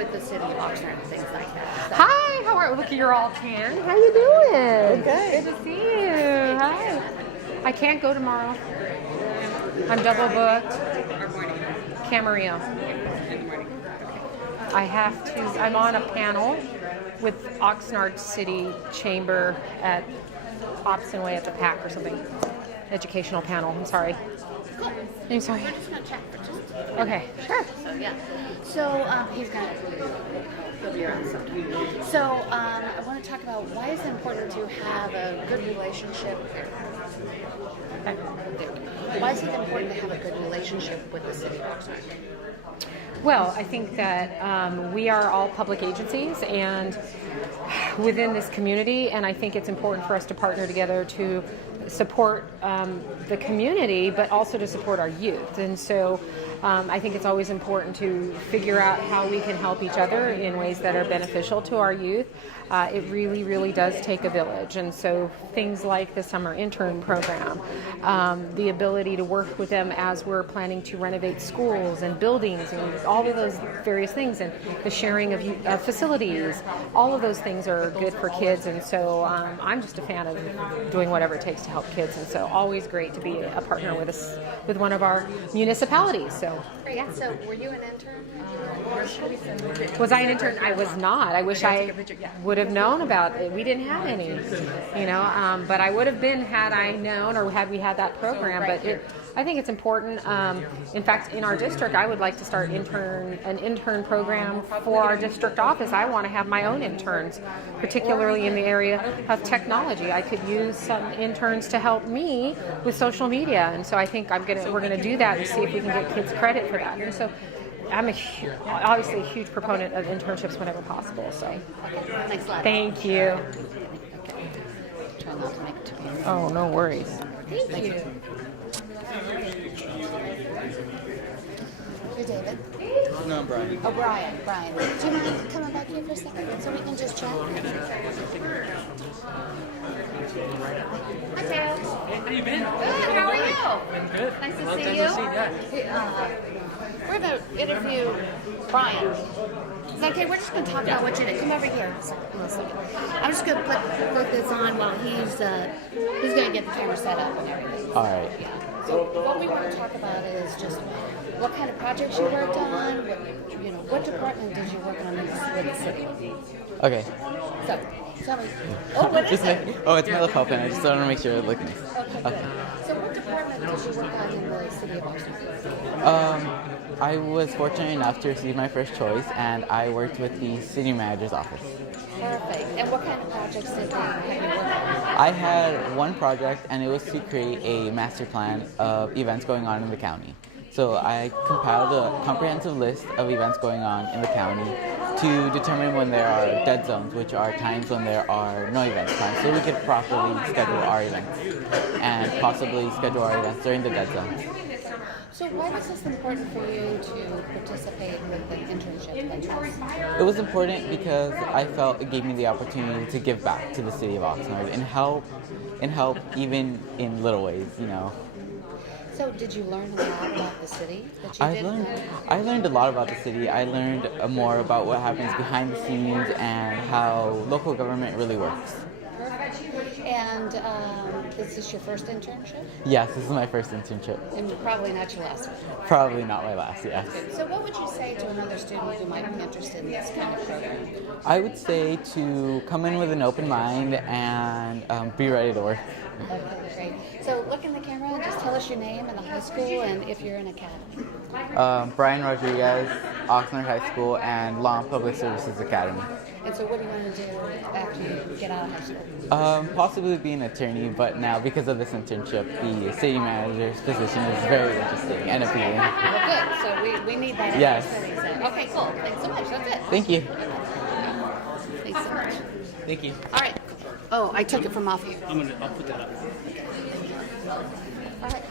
with the city of Oxnard and things like that. So. Hi, how are you? Look, you're all tan. How you doing? Good. Good to see you. Hi. I can't go tomorrow. I'm double booked. Camarillo. I have to. I'm on a panel with Oxnard City Chamber at Hobson Way at the PAC or something. Educational panel. I'm sorry. Cool. I'm sorry. We're just going to chat for just a minute. Okay, sure. So, yeah. So, he's going to, he'll be around sometime. So, I want to talk about why is it important to have a good relationship. Why is it important to have a good relationship with the city of Oxnard? Well, I think that we are all public agencies and within this community, and I think it's important for us to partner together to support the community, but also to support our youth. And so I think it's always important to figure out how we can help each other in ways that are beneficial to our youth. It really, really does take a village. And so things like the summer intern program, the ability to work with them as we're planning to renovate schools and buildings and all of those various things, and the sharing of facilities, all of those things are good for kids. And so I'm just a fan of doing whatever it takes to help kids. And so always great to be a partner with us, with one of our municipalities. So Great. Yeah. So, were you an intern? was I an intern? I was not. I wish I would have known about it. We didn't have any, but I would have been had I known, or had we had that program. But I think it's important. In fact, in our district, I would like to start an intern program for our district office. I want to have my own interns, particularly in the area of technology. I could use some interns to help me with social media, and so I think we're gonna do that and see if we can get kids credit for that. And so I'm obviously a huge proponent of internships whenever possible. So, Thanks a lot. thank you. Okay. Try not to make it too big. Oh, no worries. Thank you. You're David? No, Brian. Oh, Brian. Do you mind coming back here for a second so we can just chat? Hi, Dad. Hey, how you been? Good. How are you? Been good. Nice to Long see time you. no see, yeah. We're going to interview Brian. Is that okay? We're just going to talk about what you did. Come over here. I'm just going to put this on while he's going to get the camera set up and everything. All right. Yeah. So what we want to talk about is just what kind of projects you worked on. What department did you work on with the city? Okay. So tell me. Oh, what is it? It's my lapel pen. I just want to make sure it looks nice. Okay, good. So what department did you work on in the city of Oxnard? I was fortunate enough to receive my first choice, and I worked with the city manager's office. Perfect. And what kind of projects did they have you work on? I had one project, and it was to create a master plan of events going on in the county. So I compiled a comprehensive list of events going on in the county to determine when there are dead zones, which are times when there are no events planned, so we could properly schedule our events and possibly schedule our events during the dead zones. So why was this important for you to participate with the internship like this? It was important because I felt it gave me the opportunity to give back to the city of Oxnard and help even in little ways, So did you learn a lot about the city that you I learned a lot about the city. I learned more about what happens behind the scenes and how local government really works. Perfect. And is this your first internship? Yes, this is my first internship. And probably not your last one. Probably not my last, yes. So what would you say to another student who might be interested in this kind of program? I would say to come in with an open mind and be ready to work. Okay, great. So look in the camera and just tell us your name and the high school and if you're in academy. Brian Rodriguez, Oxnard High School, and Law and Public Services Academy. And so what do you want to do after you get out of high school? Possibly be an attorney, but now because of this internship, the city manager's position is very interesting and appealing. Well, good. So we need that. Yes. Okay, cool. Thanks so much. That's it. Thank you. Thanks so much. Thank you. All right. Oh, I took it from off here. I'll put that up. All right.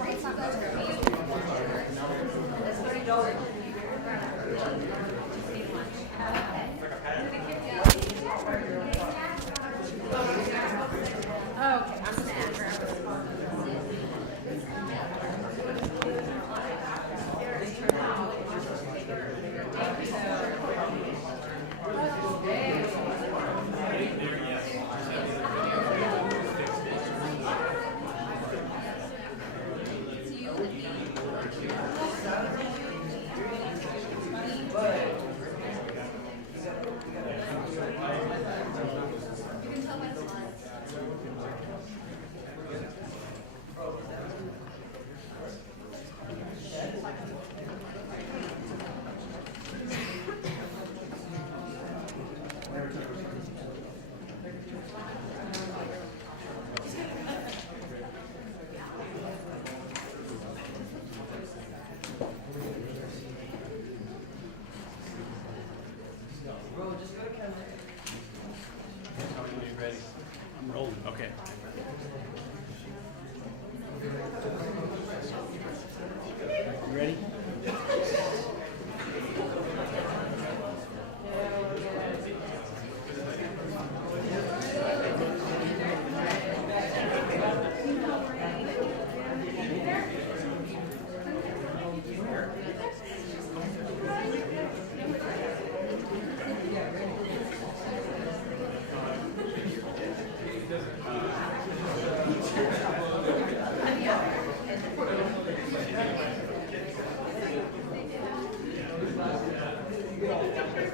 Come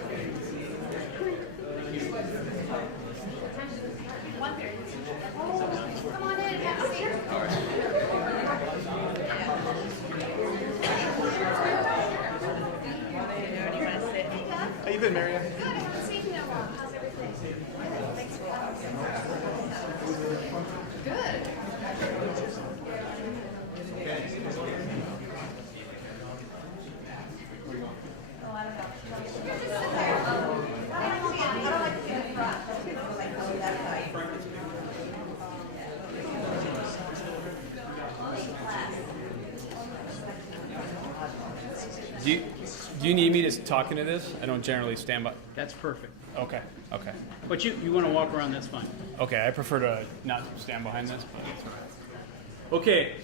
on in, have a seat. How you been, Marianne? Good, I haven't seen you in a while. How's everything? Thanks for coming. Good. Do you need me to talk into this? I don't generally stand by. That's perfect. Okay. But you want to walk around, that's fine. Okay, I prefer to not stand behind this, but it's all right. Okay.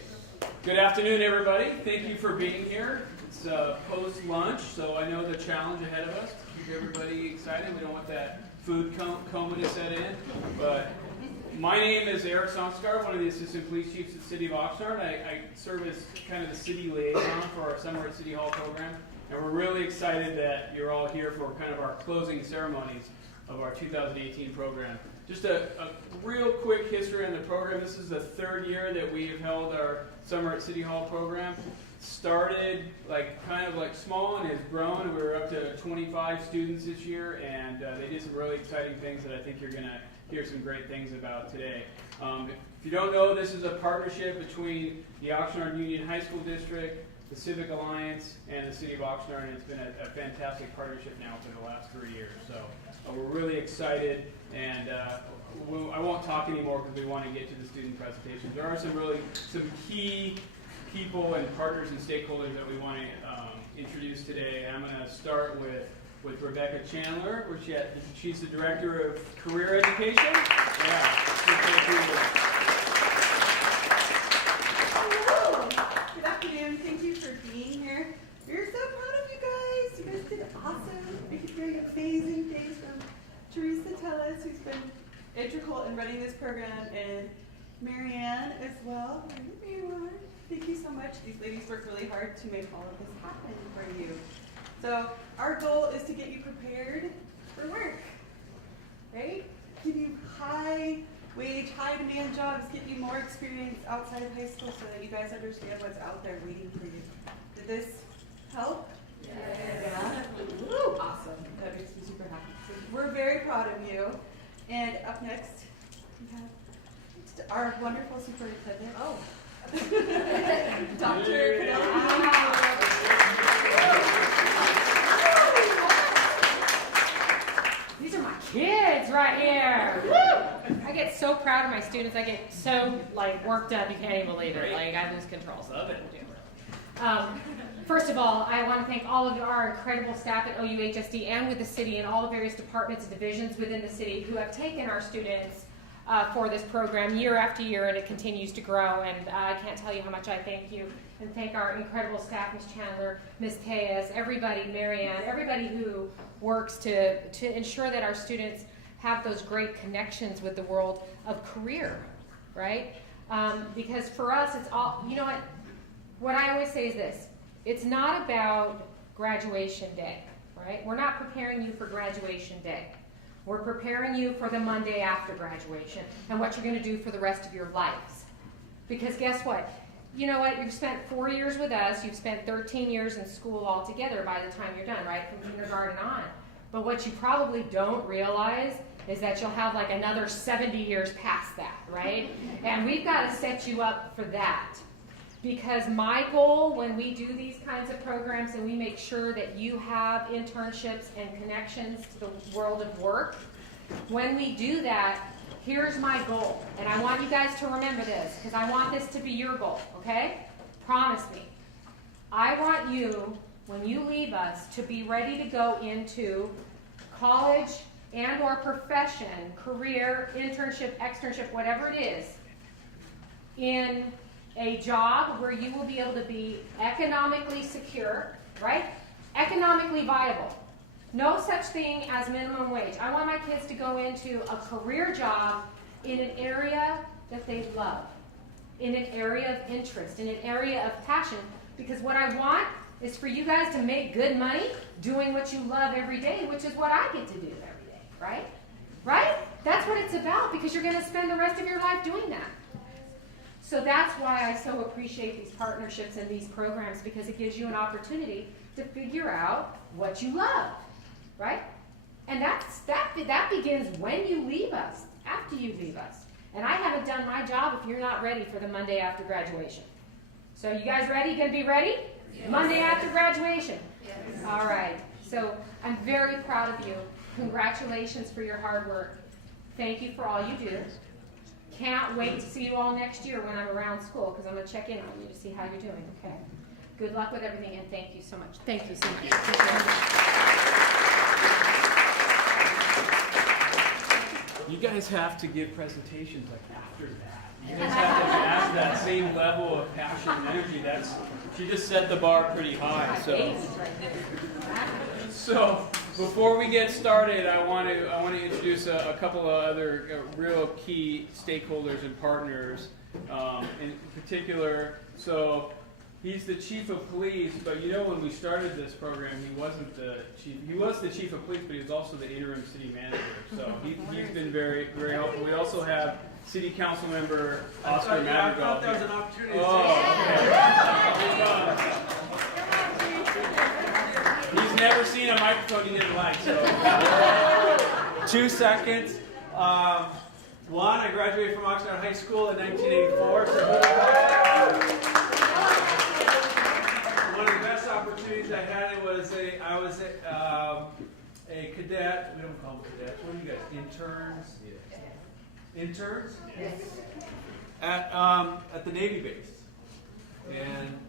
Good afternoon, everybody. Thank you for being here. It's post-lunch, so I know the challenge ahead of us to keep everybody excited. We don't want that food coma to set in. But my name is SACH Oxnard, one of the assistant police chiefs at the City of Oxnard. I serve as kind of the city liaison for our Summer at City Hall program. And we're really excited that you're all here for kind of our closing ceremonies of our 2018 program. Just a real quick history on the program. This is the third year that we have held our Summer at City Hall program. Started kind of small and has grown. We were up to 25 students this year, and they did some really exciting things that I think you're going to hear some great things about today. If you don't know, this is a partnership between the Oxnard Union High School District, the Civic Alliance, and the City of Oxnard, and it's been a fantastic partnership now for the last 3 years. So we're really excited, and I won't talk anymore because we want to get to the student presentations. There are some key people and partners and stakeholders that we want to introduce today. I'm going to start with Rebecca Chandler, she's the Director of Career Education. Hello. Good afternoon. Thank you for being here. We're so proud of you guys. You guys did awesome. We could hear amazing things from Teresa Tellis, who's been integral in running this program, and Marianne as well. Thank you so much. These ladies worked really hard to make all of this happen for you. So our goal is to get you prepared for work, right? Give you high wage, high demand jobs, get you more experience outside of high school so that you guys understand what's out there waiting for you. Did this help? Yeah. Woo, awesome. That makes me super happy. So we're very proud of you. And up next, we have our wonderful superintendent. Oh. Dr. Penelope. These are my kids right here. Woo! I get so proud of my students. I get so worked up. You can't even believe it. I lose control. So Love it. First of all, I want to thank all of our incredible staff at OUHSD and with the city and all the various departments and divisions within the city who have taken our students for this program year after year, and it continues to grow. And I can't tell you how much I thank you and thank our incredible staff, Ms. Chandler, Ms. Tejas, everybody, Marianne, everybody who works to ensure that our students have those great connections with the world of career, right? Because for us, it's all, you know what I always say is this: it's not about graduation day, right? We're not preparing you for graduation day. We're preparing you for the Monday after graduation and what you're going to do for the rest of your lives. Because guess what? You know what? You've spent 4 years with us. You've spent 13 years in school altogether by the time you're done, right? From kindergarten on. But what you probably don't realize is that you'll have another 70 years past that, right? And we've got to set you up for that. Because my goal when we do these kinds of programs and we make sure that you have internships and connections to the world of work, when we do that, here's my goal. And I want you guys to remember this, because I want this to be your goal, okay? Promise me. I want you, when you leave us, to be ready to go into college and or profession, career, internship, externship, whatever it is, in a job where you will be able to be economically secure, right? Economically viable. No such thing as minimum wage. I want my kids to go into a career job in an area that they love, in an area of interest, in an area of passion, because what I want is for you guys to make good money doing what you love every day, which is what I get to do every day, right? Right? That's what it's about, because you're going to spend the rest of your life doing that. So that's why I so appreciate these partnerships and these programs, because it gives you an opportunity to figure out what you love, right? And that begins when you leave us, after you leave us. And I haven't done my job if you're not ready for the Monday after graduation. So you guys ready? You gonna be ready? Yes. Monday after graduation? Yes. All right. So I'm very proud of you. Congratulations for your hard work. Thank you for all you do. Can't wait to see you all next year when I'm around school, because I'm going to check in on you to see how you're doing, okay? Good luck with everything, and thank you so much. Thank you so much. You guys have to give presentations like after that. You guys have to have that same level of passion and energy. She just set the bar pretty high. So before we get started, I want to introduce a couple of other real key stakeholders and partners. In particular, so he's the chief of police, but you know when we started this program, he wasn't the chief. He was the chief of police, but he was also the interim city manager. So he's been very, very helpful. We also have city council member Oscar Madrigal. I thought that was an opportunity. He's never seen a microphone he didn't like, so. 2 seconds. One, I graduated from Oxnard High School in 1984. So one of the best opportunities I had I was a cadet. We don't call them cadets. What are you guys? Interns? Interns? At the Navy base. And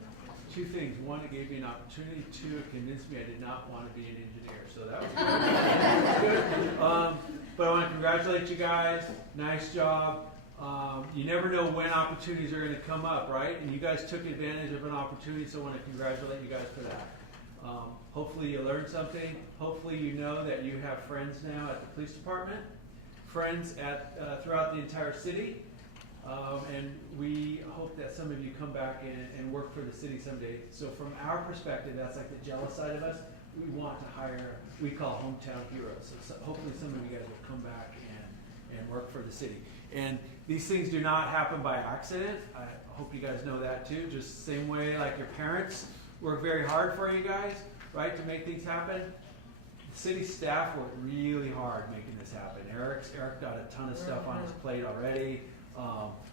two things. One, it gave me an opportunity. Two, it convinced me I did not want to be an engineer. So that was good. But I want to congratulate you guys. Nice job. You never know when opportunities are going to come up, right? And you guys took advantage of an opportunity, so I want to congratulate you guys for that. Hopefully you learned something. Hopefully you know that you have friends now at the police department, friends throughout the entire city. And we hope that some of you come back and work for the city someday. So from our perspective, that's like the jealous side of us. We want to hire, we call hometown heroes. So hopefully some of you guys will come back and work for the city. And these things do not happen by accident. I hope you guys know that too. Just the same way like your parents work very hard for you guys, right, to make things happen. The city staff worked really hard making this happen. Eric got a ton of stuff on his plate already.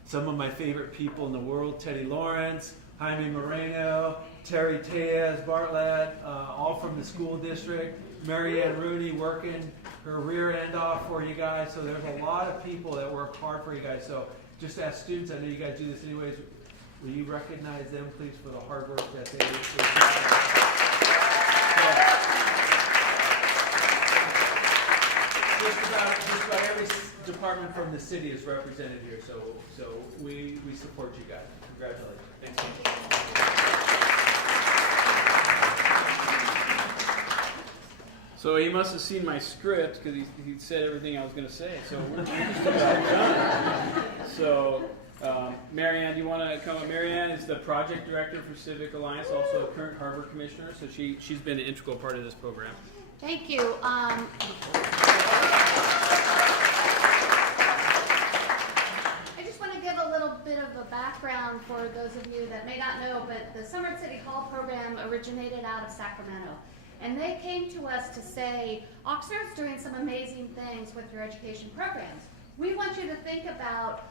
Some of my favorite people in the world, Teddy Lawrence, Jaime Moreno, Terry Tejas, Bartlett, all from the school district. Marianne Rooney working her rear end off for you guys. So there's a lot of people that work hard for you guys. So just as students, I know you guys do this anyways, will you recognize them, please, for the hard work that they do? Just about every department from the city is represented here, so we support you guys. Congratulations. Thanks. So he must have seen my script because he said everything I was going to say. So we're just about done. So Marianne, do you want to come up? Marianne is the project director for Civic Alliance, also a current Harbor commissioner. So she's been an integral part of this program. Thank you. I just want to give a little bit of a background for those of you that may not know, but the Summer City Hall program originated out of Sacramento. And they came to us to say, Oxnard's doing some amazing things with your education programs. We want you to think about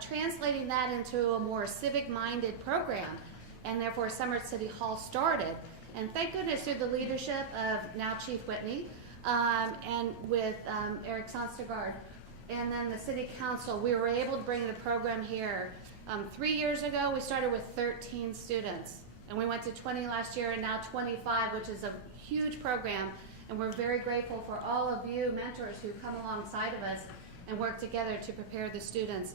translating that into a more civic-minded program. And therefore, Summer City Hall started. And thank goodness through the leadership of now Chief Whitney and with Eric Sonstergaard and then the City Council, we were able to bring the program here. 3 years ago, we started with 13 students. And we went to 20 last year and now 25, which is a huge program. And we're very grateful for all of you mentors who come alongside of us and work together to prepare the students.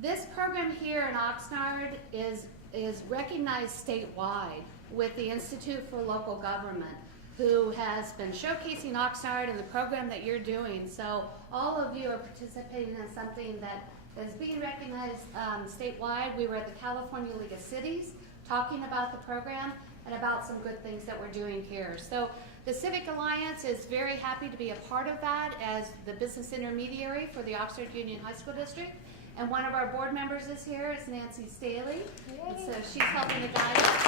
This program here in Oxnard is recognized statewide with the Institute for Local Government, who has been showcasing Oxnard and the program that you're doing. So all of you are participating in something that is being recognized statewide. We were at the California League of Cities talking about the program, and about some good things that we're doing here. So the Civic Alliance is very happy to be a part of that as the business intermediary for the Oxnard Union High School District. And one of our board members is here, is Nancy Staley. And so she's helping to guide us.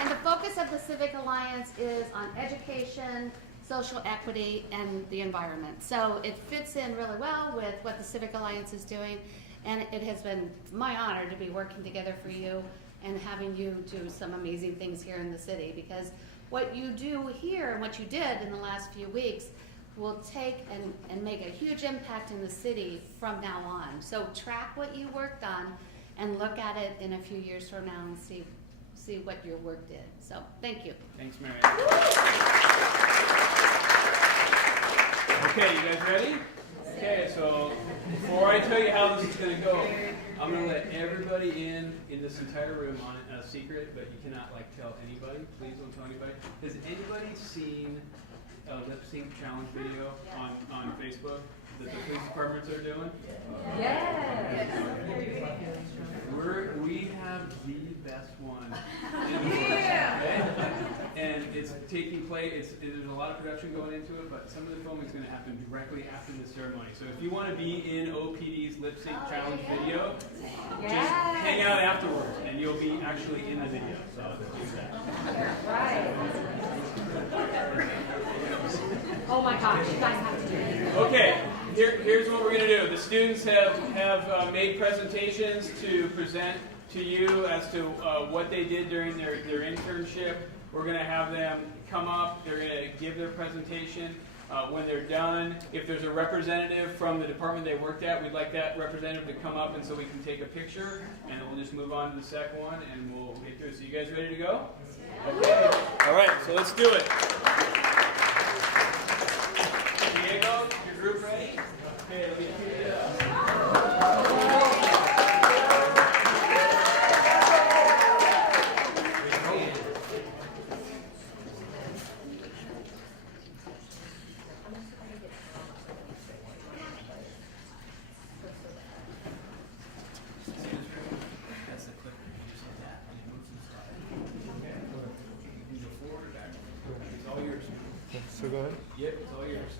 And the focus of the Civic Alliance is on education, social equity, and the environment. So it fits in really well with what the Civic Alliance is doing. And it has been my honor to be working together for you and having you do some amazing things here in the city, because what you do here and what you did in the last few weeks will take and make a huge impact in the city from now on. So track what you worked on and look at it in a few years from now and see what your work did. So thank you. Thanks, Mary. Okay, you guys ready? Okay, so before I tell you how this is going to go, I'm going to let everybody in this entire room on a secret, but you cannot tell anybody. Please don't tell anybody. Has anybody seen a lip sync challenge video on Facebook that the police departments are doing? Yes. We have the best one in the world. Okay? And it's taking place, there's a lot of production going into it, but some of the filming is going to happen directly after the ceremony. So if you want to be in OPD's lip sync challenge video, just hang out afterwards and you'll be actually in the video. So do that. Right. Oh my gosh, you guys have to do it. Okay, here's what we're going to do. The students have made presentations to present to you as to what they did during their internship. We're going to have them come up. They're going to give their presentation. When they're done, if there's a representative from the department they worked at, we'd like that representative to come up and so we can take a picture. And then we'll just move on to the second one and we'll get through it. So you guys ready to go? Okay. All right, so let's do it. Diego, your group ready? Okay, let me cue it up. So go ahead. Yep, it's all yours.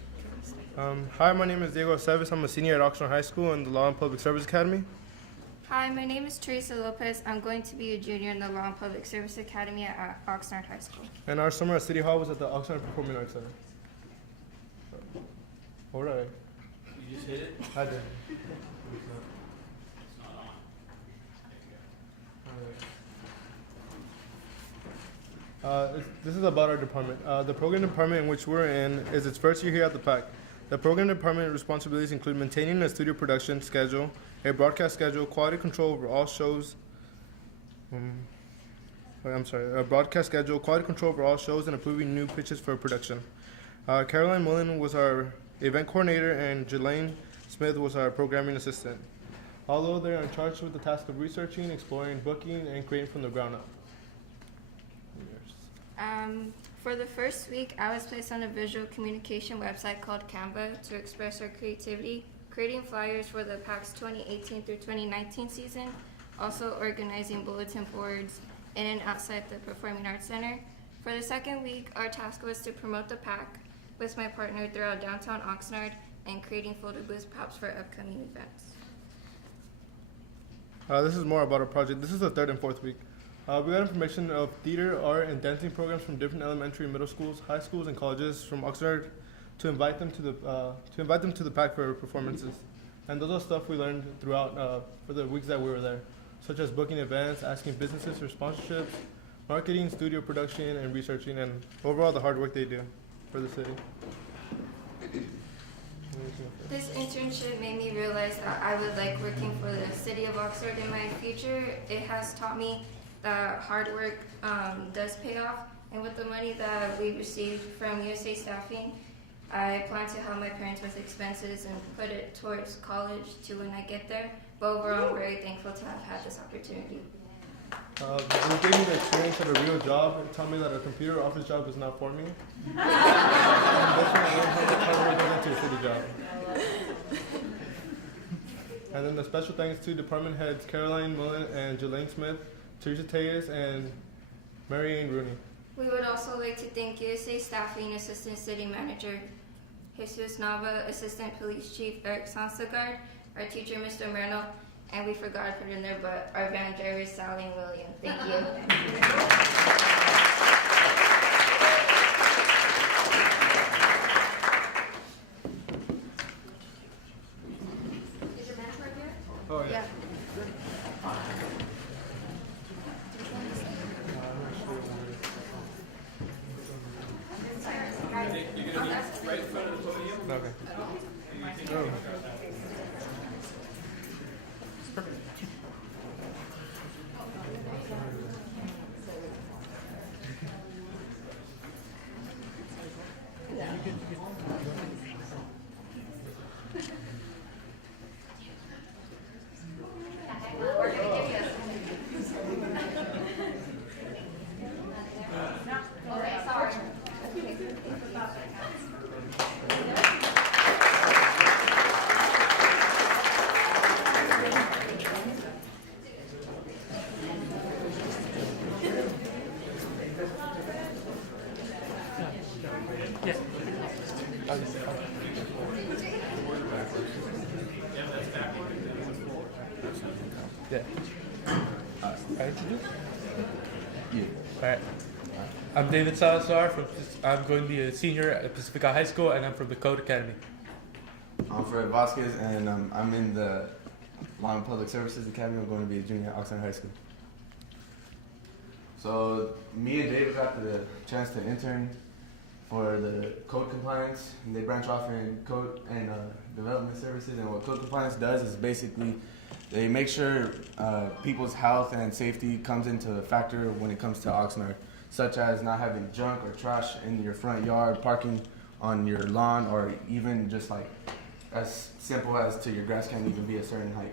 Hi, my name is Diego Seves. I'm a senior at Oxnard High School in the Law and Public Service Academy. Hi, my name is Teresa Lopez. I'm going to be a junior in the Law and Public Service Academy at Oxnard High School. And our summer at City Hall was at the Oxnard Performing Arts Center. All right. You just hit it? I did. It's not on. This is about our department. The program department in which we're in is its first year here at the PAC. The program department responsibilities include maintaining a studio production schedule, a broadcast schedule, quality control over all shows. A broadcast schedule, quality control over all shows, and approving new pitches for production. Caroline Mullen was our event coordinator, and Jelaine Smith was our programming assistant. Although they are in charge with the task of researching, exploring, booking, and creating from the ground up. For the first week, I was placed on a visual communication website called Canva to express our creativity, creating flyers for the PAC's 2018 through 2019 season, also organizing bulletin boards in and outside the Performing Arts Center. For the second week, our task was to promote the PAC with my partner throughout downtown Oxnard and creating photo booth props for upcoming events. This is more about our project. This is the third and fourth week. We got information of theater, art, and dancing programs from different elementary and middle schools, high schools, and colleges from Oxnard to invite them to the PAC for performances. And those are stuff we learned throughout for the weeks that we were there, such as booking events, asking businesses for sponsorships, marketing, studio production, and researching, and overall the hard work they do for the city. This internship made me realize that I would like working for the city of Oxnard in my future. It has taught me that hard work does pay off, and with the money that we received from USA Staffing, I plan to help my parents with expenses and put it towards college to when I get there. But overall, I'm very thankful to have had this opportunity. It gave me the experience of a real job and taught me that a computer office job is not for me. And that's when I learned how much hard work goes into a city job. And then the special thanks to department heads Caroline Mullen and Jelaine Smith, Teresa Tejas, and Mary Ann Rooney. We would also like to thank USA Staffing Assistant City Manager Jesus Nava, Assistant Police Chief Eric Sansagard, our teacher Mr. Merno, and we forgot to put in there, but our van drivers Sally and William. Thank you. Oh, Yeah. You're going to be right in front of the podium. Okay. Yeah. Alright. I'm David Salazar. I'm going to be a senior at Pacifica High School, and I'm from the Code Academy. I'm Fred Vasquez, and I'm in the Law and Public Services Academy. I'm going to be a junior at Oxnard High School. So me and David got the chance to intern for the code compliance, and they branch off in code and development services. And what code compliance does is basically they make sure people's health and safety comes into a factor when it comes to Oxnard, such as not having junk or trash in your front yard, parking on your lawn, or even just like as simple as to your grass can't even be a certain height.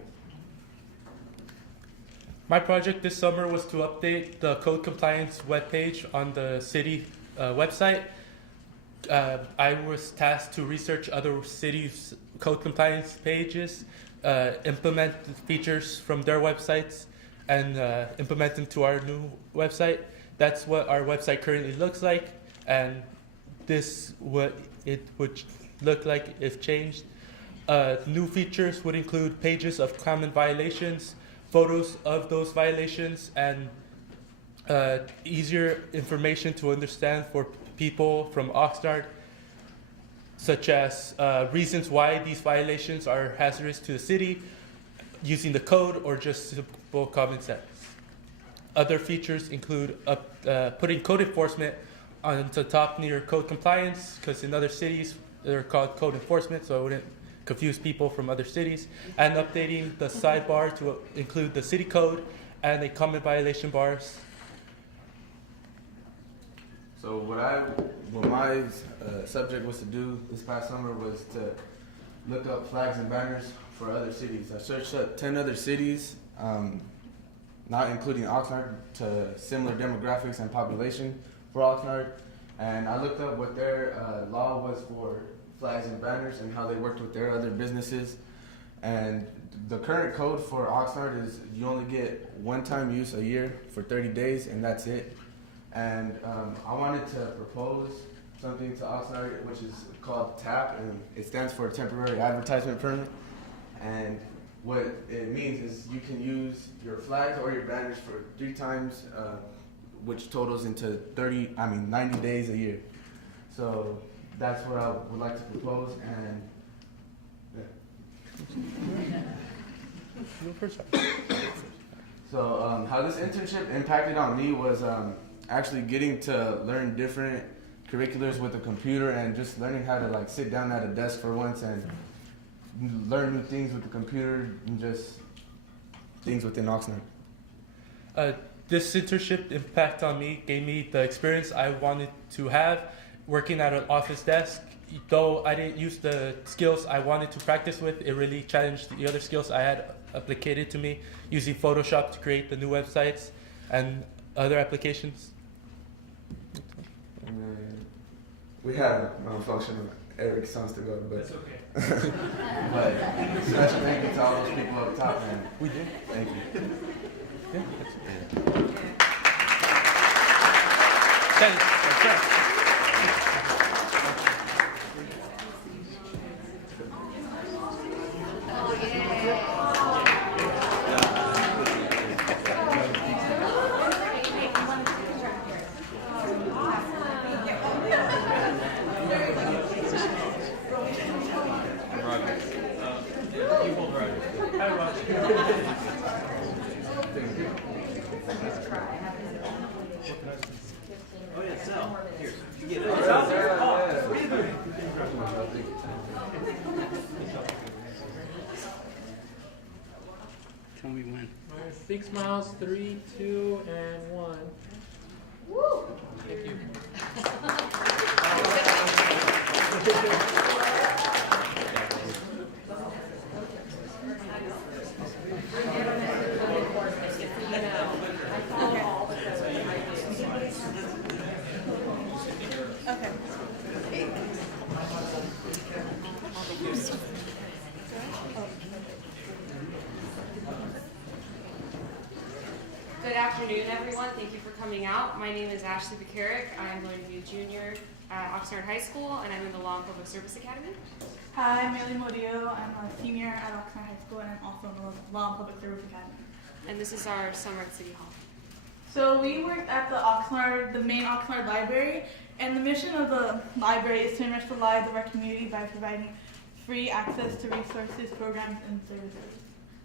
My project this summer was to update the code compliance webpage on the city website. I was tasked to research other cities' code compliance pages, implement the features from their websites, and implement them to our new website. That's what our website currently looks like, and this what it would look like if changed. New features would include pages of common violations, photos of those violations, and easier information to understand for people from Oxnard, such as reasons why these violations are hazardous to the city, using the code, or just simple common sense. Other features include putting code enforcement on the top near code compliance, because in other cities they're called code enforcement, so it wouldn't confuse people from other cities, and updating the sidebar to include the city code and the common violation bars. So what my subject was to do this past summer was to look up flags and banners for other cities. I searched up 10 other cities, not including Oxnard, to similar demographics and population for Oxnard, and I looked up what their law was for flags and banners and how they worked with their other businesses. And the current code for Oxnard is you only get one-time use a year for 30 days, and that's it. And I wanted to propose something to Oxnard, which is called TAP, and it stands for Temporary Advertisement Permit. And what it means is you can use your flags or your banners for 3 times, which totals into 90 days a year. So that's what I would like to propose, and so how this internship impacted on me was actually getting to learn different curriculums with a computer, and just learning how to like sit down at a desk for once and learn new things with the computer and just things within Oxnard. This internship impact on me gave me the experience I wanted to have working at an office desk. Though I didn't use the skills I wanted to practice with, it really challenged the other skills I had applicated to me, using Photoshop to create the new websites and other applications. And then we had a malfunction Eric sounds to go, but That's okay. but special thank you to all those people up top, and We did. thank you. Tell me when. Big smiles, 3, 2, and 1. Woo! Thank you. Good afternoon, everyone. Thank you for coming out. My name is Ashley Bukaric. I'm going to be a junior at Oxnard High School, and I'm in the Law and Public Service Academy. Hi, I'm Millie Modillo. I'm a senior at Oxnard High School, and I'm also in the Law and Public Service Academy. And this is our summer at City Hall. So we work at the main Oxnard Library, and the mission of the library is to enrich the lives of our community by providing free access to resources, programs, and services.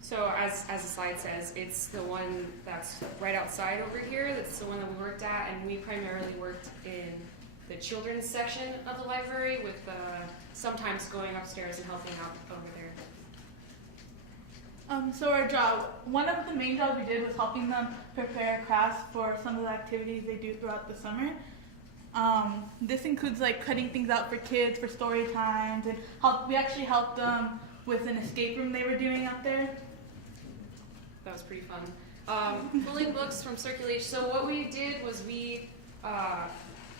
So as the slide says, it's the one that's right outside over here. That's the one that we worked at, and we primarily worked in the children's section of the library, with sometimes going upstairs and helping out over there. So our job, one of the main jobs we did was helping them prepare crafts for some of the activities they do throughout the summer. This includes like cutting things out for kids for story times, and we actually helped them with an escape room they were doing out there. That was pretty fun. Pulling books from circulation. So what we did was we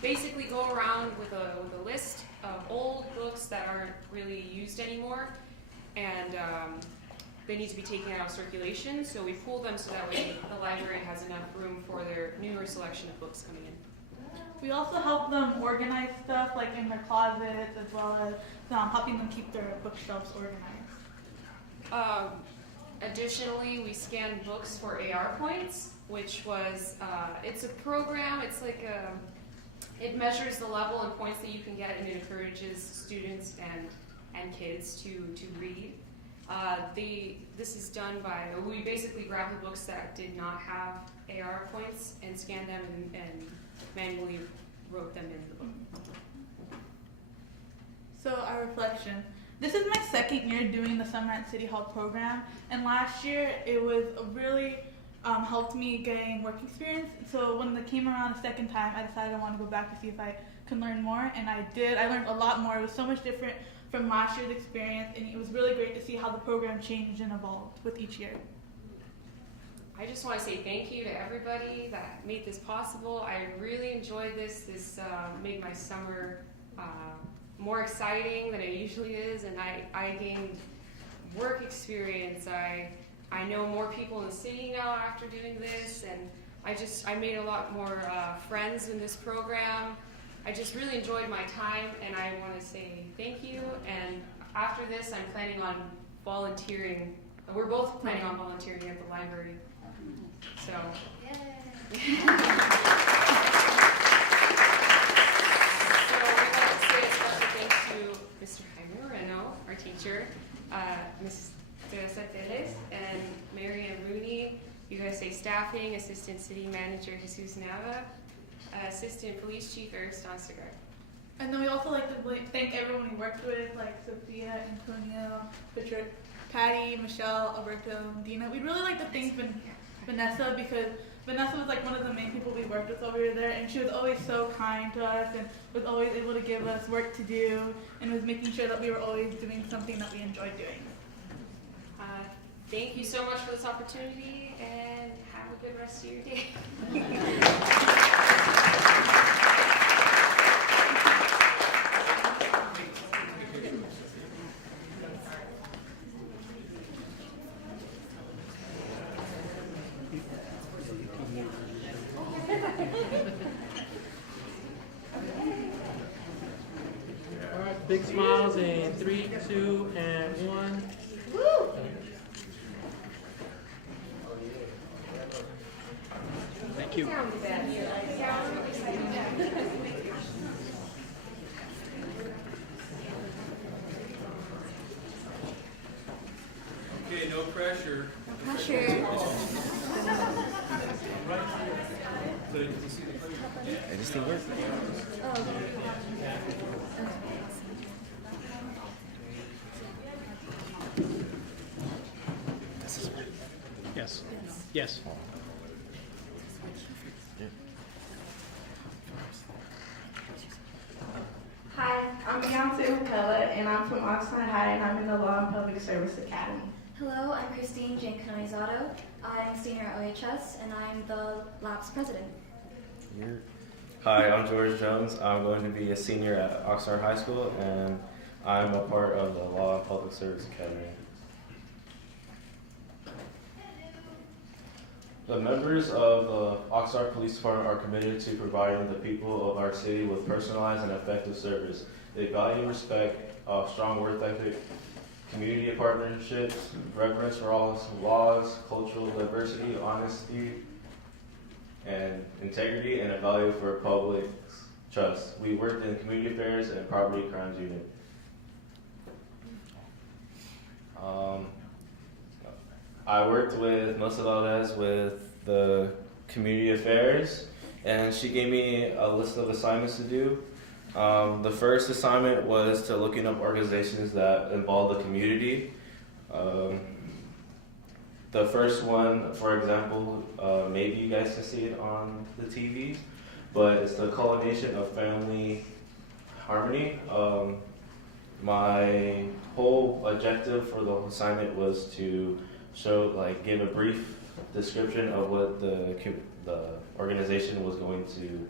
basically go around with a list of old books that aren't really used anymore, and they need to be taken out of circulation. So we pull them so that way the library has enough room for their newer selection of books coming in. We also help them organize stuff like in their closets, as well as helping them keep their bookshelves organized. Additionally, we scanned books for AR points, which was, it's a program, it's like it measures the level and points that you can get, and it encourages students and kids to read. This is done by, we basically grabbed the books that did not have AR points and scanned them and manually wrote them in the book. So our reflection. This is my second year doing the Summer at City Hall program, and last year it was really helped me gain work experience. So when it came around the second time, I decided I wanted to go back to see if I could learn more, and I did. I learned a lot more. It was so much different from last year's experience, and it was really great to see how the program changed and evolved with each year. I just want to say thank you to everybody that made this possible. I really enjoyed this. This made my summer more exciting than it usually is, and I gained work experience. I know more people in the city now after doing this, and I made a lot more friends in this program. I just really enjoyed my time, and I want to say thank you. And after this, I'm planning on volunteering. We're both planning on volunteering at the library. So. Mr. Jaime Moreno, our teacher, Ms. Teresa Teles, and Mary Ann Rooney, USA Staffing, Assistant City Manager Jesus Nava, Assistant Police Chief Eric Stonstagard. And then we also like to thank everyone we worked with, like Sophia, Antonio, Patrick, Patty, Michelle, Alberto, Dina. We really like to thank Vanessa, because Vanessa was like one of the main people we worked with while we were there, and she was always so kind to us and was always able to give us work to do, and was making sure that we were always doing something that we enjoyed doing. Thank you so much for this opportunity, and have a good rest of your day. Big smiles in 3, 2, and 1. Thank you. Okay, no pressure. Pressure. I just think work. Yes. Yes. Hi, I'm Beyonce McCullough, and I'm from Oxnard High, and I'm in the Law and Public Service Academy. Hello, I'm Christine Giancanonizato. I'm a senior at OHS, and I'm the lab's president. Hi, I'm George Jones. I'm going to be a senior at Oxnard High School, and I'm a part of the Law and Public Service Academy. The members of the Oxnard Police Department are committed to providing the people of our city with personalized and effective service. They value respect, strong work ethic, community partnerships, reverence for all laws, cultural diversity, honesty, and integrity, and a value for public trust. We worked in community affairs and property crimes unit. I worked with Melissa Valdez with the community affairs, and she gave me a list of assignments to do. The first assignment was to looking up organizations that involve the community. The first one, for example, maybe you guys can see it on the TV, but it's the Coalition of Family Harmony. My whole objective for the assignment was to give a brief description of what the organization was going to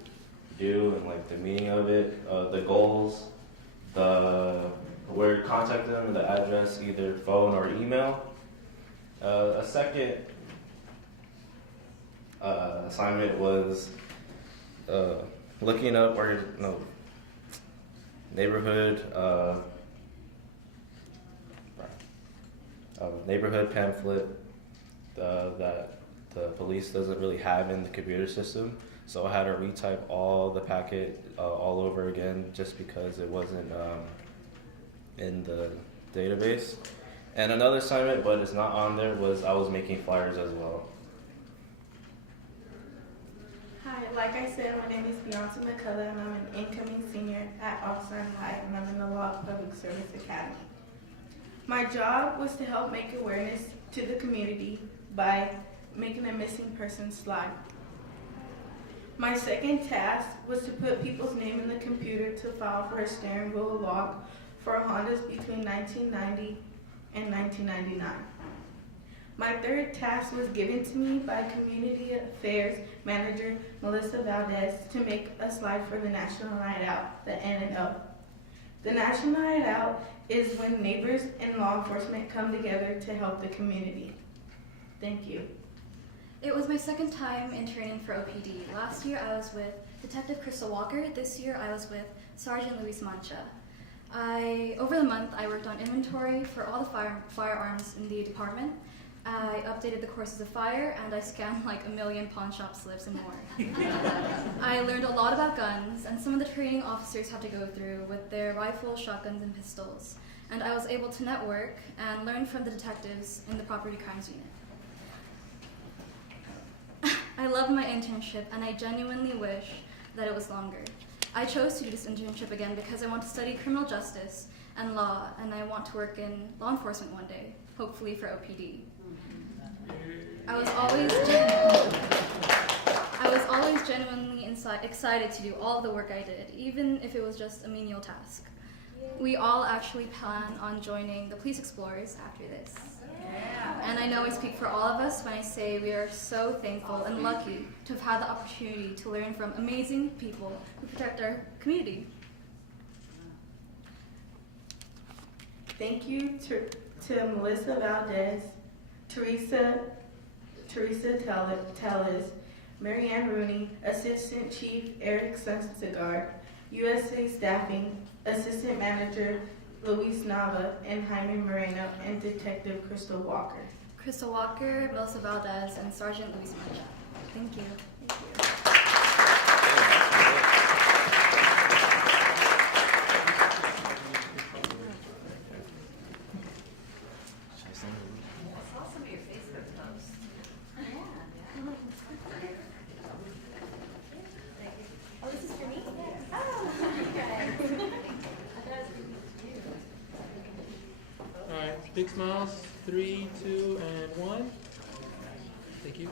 do and the meaning of it, the goals, where to contact them, and the address, either phone or email. A second assignment was looking up neighborhood pamphlet that the police doesn't really have in the computer system. So I had to retype all the packet all over again just because it wasn't in the database. And another assignment, but it's not on there, was I was making flyers as well. Hi, like I said, my name is Beyonce McCullough, and I'm an incoming senior at Oxnard High, and I'm in the Law and Public Service Academy. My job was to help make awareness to the community by making a missing person slide. My second task was to put people's name in the computer to file for a steering wheel lock for Hondas between 1990 and 1999. My third task was given to me by Community Affairs Manager Melissa Valdez to make a slide for the National Night Out, the N&O. The National Night Out is when neighbors and law enforcement come together to help the community. Thank you. It was my second time in training for OPD. Last year I was with Detective Crystal Walker. This year I was with Sergeant Luis Mancha. Over the month, I worked on inventory for all the firearms in the department. I updated the courses of fire, and I scanned like 1 million pawn shop slips and more. I learned a lot about guns and some of the training officers have to go through with their rifles, shotguns, and pistols. And I was able to network and learn from the detectives in the property crimes unit. I loved my internship, and I genuinely wish that it was longer. I chose to do this internship again because I want to study criminal justice and law, and I want to work in law enforcement one day, hopefully for OPD. I was always genuinely excited to do all of the work I did, even if it was just a menial task. We all actually plan on joining the Police Explorers after this. And I know I speak for all of us when I say we are so thankful and lucky to have had the opportunity to learn from amazing people who protect our community. Thank you to Melissa Valdez, Teresa Tellez, Marianne Rooney, Assistant Chief Eric Sunsegaard, USA Staffing, Assistant Manager Luis Nava and Jaime Moreno, and Detective Crystal Walker. Crystal Walker, Melissa Valdez, and Sergeant Luis Mancha. Thank you. Oh, this is for me? All right, big smiles. 3, 2, and 1. Thank you.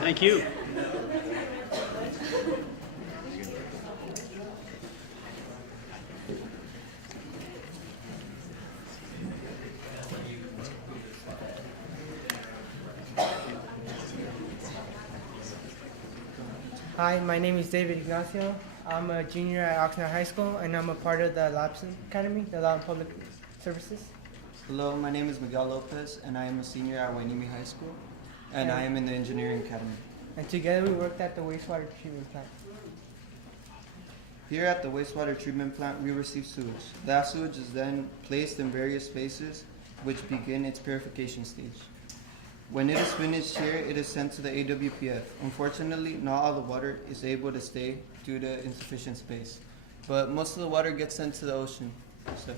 Thank you. Hi, my name is David Ignacio. I'm a junior at Oxnard High School, and I'm a part of the Labs Academy, the Law and Public Services. Hello, my name is Miguel Lopez, and I am a senior at Wainimi High School, and I am in the Engineering Academy. And together we worked at the wastewater treatment plant. Here at the wastewater treatment plant, we receive sewage. That sewage is then placed in various phases, which begin its purification stage. When it is finished here, it is sent to the AWPF. Unfortunately, not all the water is able to stay due to insufficient space, but most of the water gets sent to the ocean. So,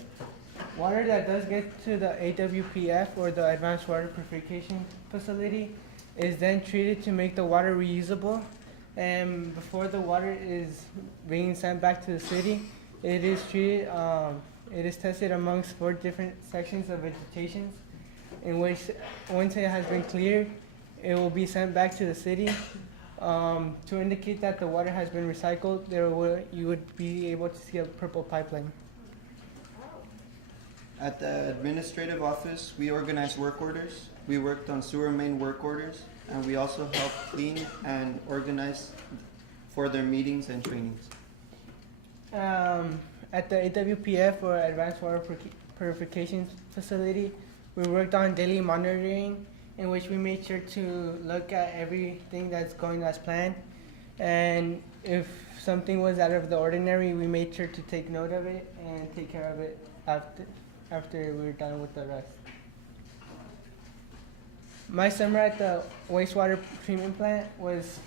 Water that does get to the AWPF, or the Advanced Water Purification Facility, is then treated to make the water reusable. And before the water is being sent back to the city, it is treated, it is tested amongst 4 different sections of vegetation, in which once it has been cleared, it will be sent back to the city. To indicate that the water has been recycled, you would be able to see a purple pipeline. at the administrative office, we organized work orders. We worked on sewer main work orders, and we also helped clean and organize for their meetings and trainings. At the AWPF, or Advanced Water Purification Facility, we worked on daily monitoring, in which we made sure to look at everything that's going as planned. And if something was out of the ordinary, we made sure to take note of it and take care of it after we were done with the rest. My summer at the wastewater treatment plant was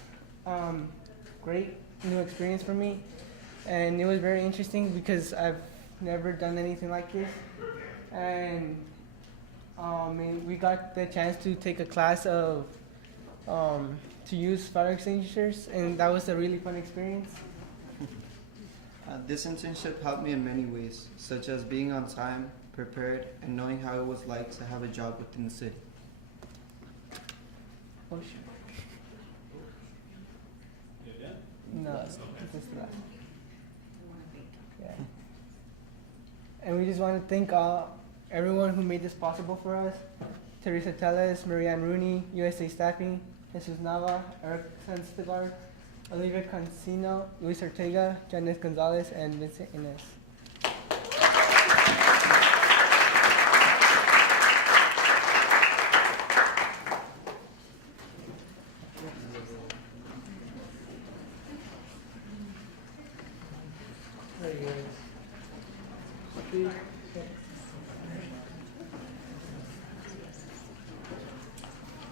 great new experience for me, and it was very interesting because I've never done anything like this. And we got the chance to take a class of to use fire extinguishers, and that was a really fun experience. This internship helped me in many ways, such as being on time, prepared, and knowing how it was like to have a job within the city. Oh, sure. No, just that. Yeah. And we just want to thank everyone who made this possible for us. Teresa Tellez, Marianne Rooney, USA Staffing, Jesus Nava, Eric Sanstegar, Olivia Cancino, Luis Ortega, Janice Gonzalez, and Vincent Inez.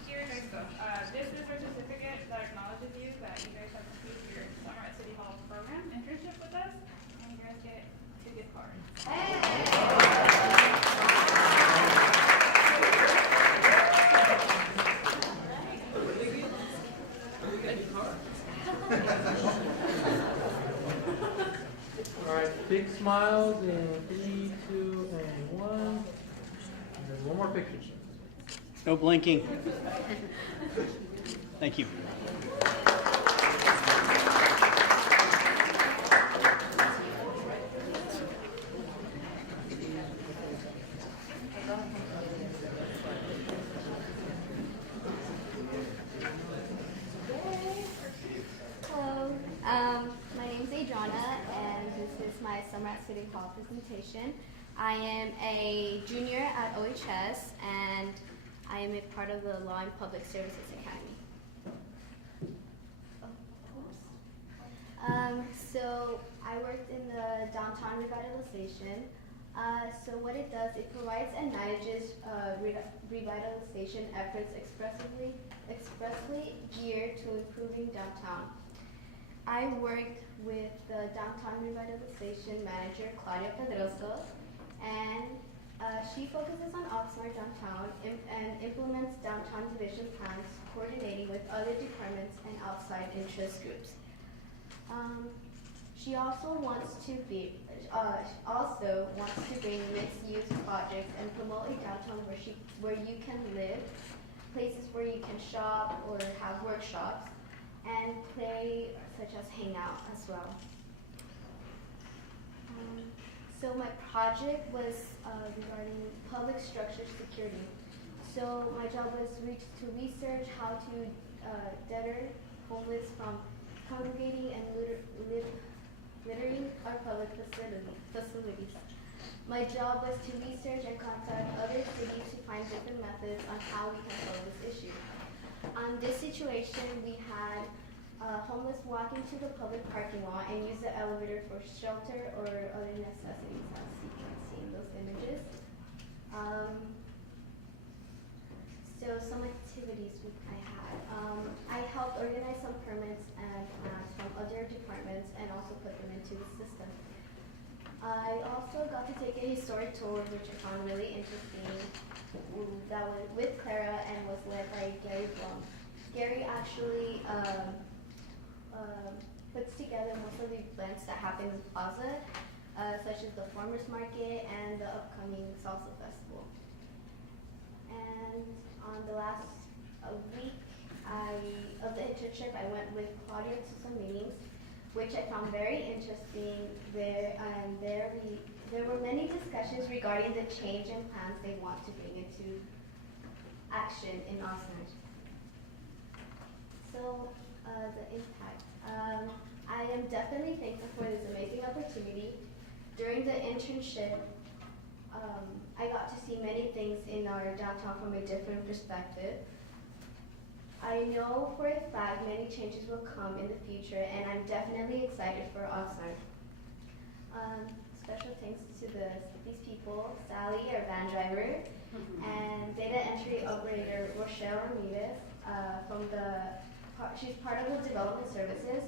Here, guys, go. This is our certificate that acknowledges you that you guys have completed your summer at City Hall program internship with us, and you guys get 2 gift cards. All right, big smiles in 3, 2, and 1. And then one more picture. No blinking. Thank you. Hello, my name's Adriana, and this is my summer at City Hall presentation. I am a junior at OHS, and I am a part of the Law and Public Services Academy. So I worked in the downtown revitalization. So what it does, it provides and manages revitalization efforts expressly geared to improving downtown. I worked with the downtown revitalization manager, Claudia Pedroso, and she focuses on Oxnard downtown and implements downtown division plans, coordinating with other departments and outside interest groups. She also wants to bring mixed-use projects and promote a downtown where you can live, places where you can shop or have workshops, and play, such as hang out as well. So my project was regarding public structure security. So my job was to research how to deter homeless from congregating and littering our public facilities. My job was to research and contact other cities to find different methods on how we can solve this issue. On this situation, we had homeless walk into the public parking lot and use the elevator for shelter or other necessities, as you can see in those images. So some activities I had. I helped organize some permits and plans from other departments and also put them into the system. I also got to take a historic tour, which I found really interesting. That was with Clara and was led by Gary Blum. Gary actually puts together most of the events that happen in the plaza, such as the farmers market and the upcoming salsa festival. And on the last week of the internship, I went with Claudia to some meetings, which I found very interesting. There were many discussions regarding the change in plans they want to bring into action in Oxnard. So the impact. I am definitely thankful for this amazing opportunity. During the internship, I got to see many things in our downtown from a different perspective. I know for a fact many changes will come in the future, and I'm definitely excited for Oxnard. Special thanks to these people, Sally, our van driver, and data entry operator Rochelle Ramirez she's part of the development services,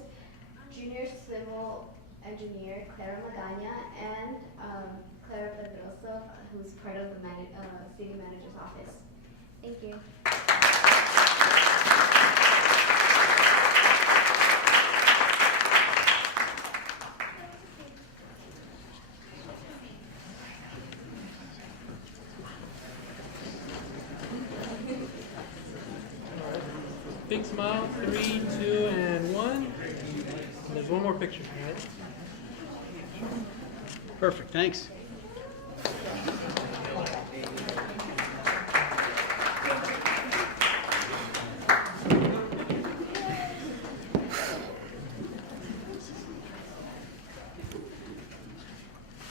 junior civil engineer Clara Magana, and Clara Pedroso, who's part of the city manager's office. Thank you. Big smile, 3, 2, and 1. And there's one more picture, right? Perfect, thanks.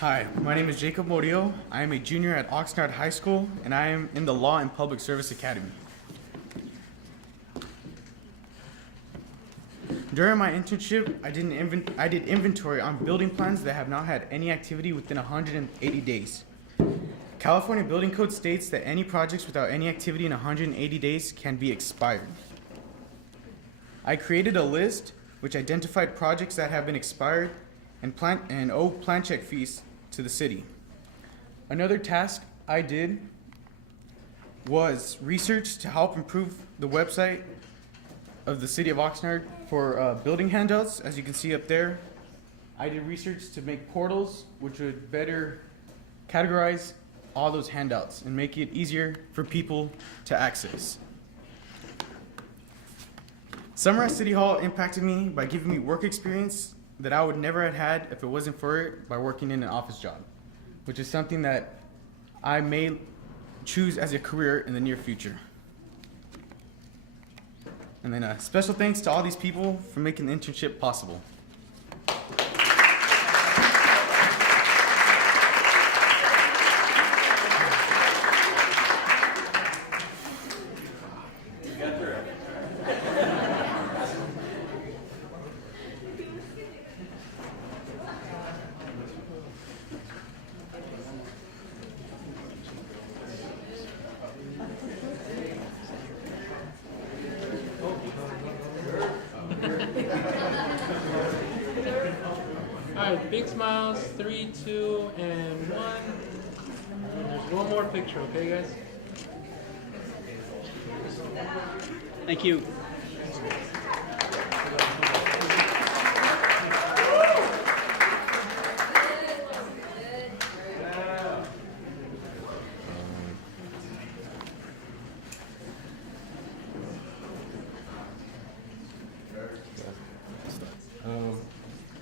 Hi, my name is Jacob Morillo. I am a junior at Oxnard High School, and I am in the Law and Public Service Academy. During my internship, I did inventory on building plans that have not had any activity within 180 days. California Building Code states that any projects without any activity in 180 days can be expired. I created a list which identified projects that have been expired and owe plan check fees to the city. Another task I did was research to help improve the website of the city of Oxnard for building handouts, as you can see up there. I did research to make portals which would better categorize all those handouts and make it easier for people to access. Summer at City Hall impacted me by giving me work experience that I would never have had if it wasn't for it by working in an office job, which is something that I may choose as a career in the near future. And then special thanks to all these people for making the internship possible. right, big smiles, 3, 2, and 1. And there's one more picture, okay, guys? Thank you.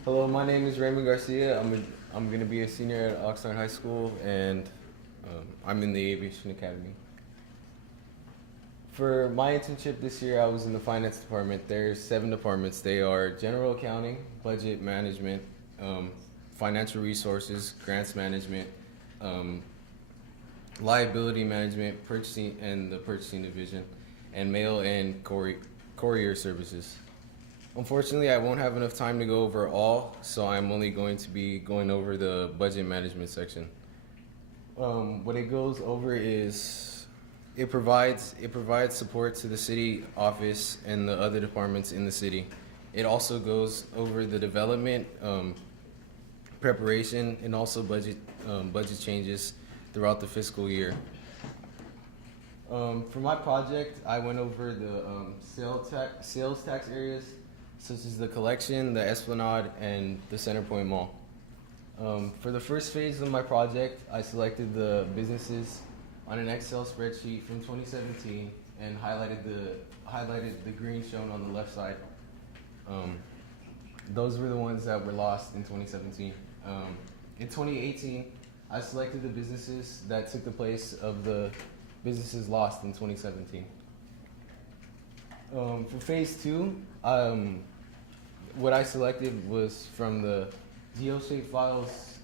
Hello, my name is Raymond Garcia. I'm going to be a senior at Oxnard High School, and I'm in the Aviation Academy. For my internship this year, I was in the finance department. There's 7 departments. They are general accounting, budget management, financial resources, grants management, liability management, purchasing, and the purchasing division, and mail and courier services. Unfortunately, I won't have enough time to go over all, so I'm only going to be going over the budget management section. What it goes over is it provides support to the city office and the other departments in the city. It also goes over the development, preparation, and also budget changes throughout the fiscal year. For my project, I went over the sales tax areas, such as the Collection, the Esplanade, and the Centerpoint Mall. For the first phase of my project, I selected the businesses on an Excel spreadsheet from 2017 and highlighted the green shown on the left side. Those were the ones that were lost in 2017. In 2018, I selected the businesses that took the place of the businesses lost in 2017. For phase 2, what I selected was from the GeoShape Files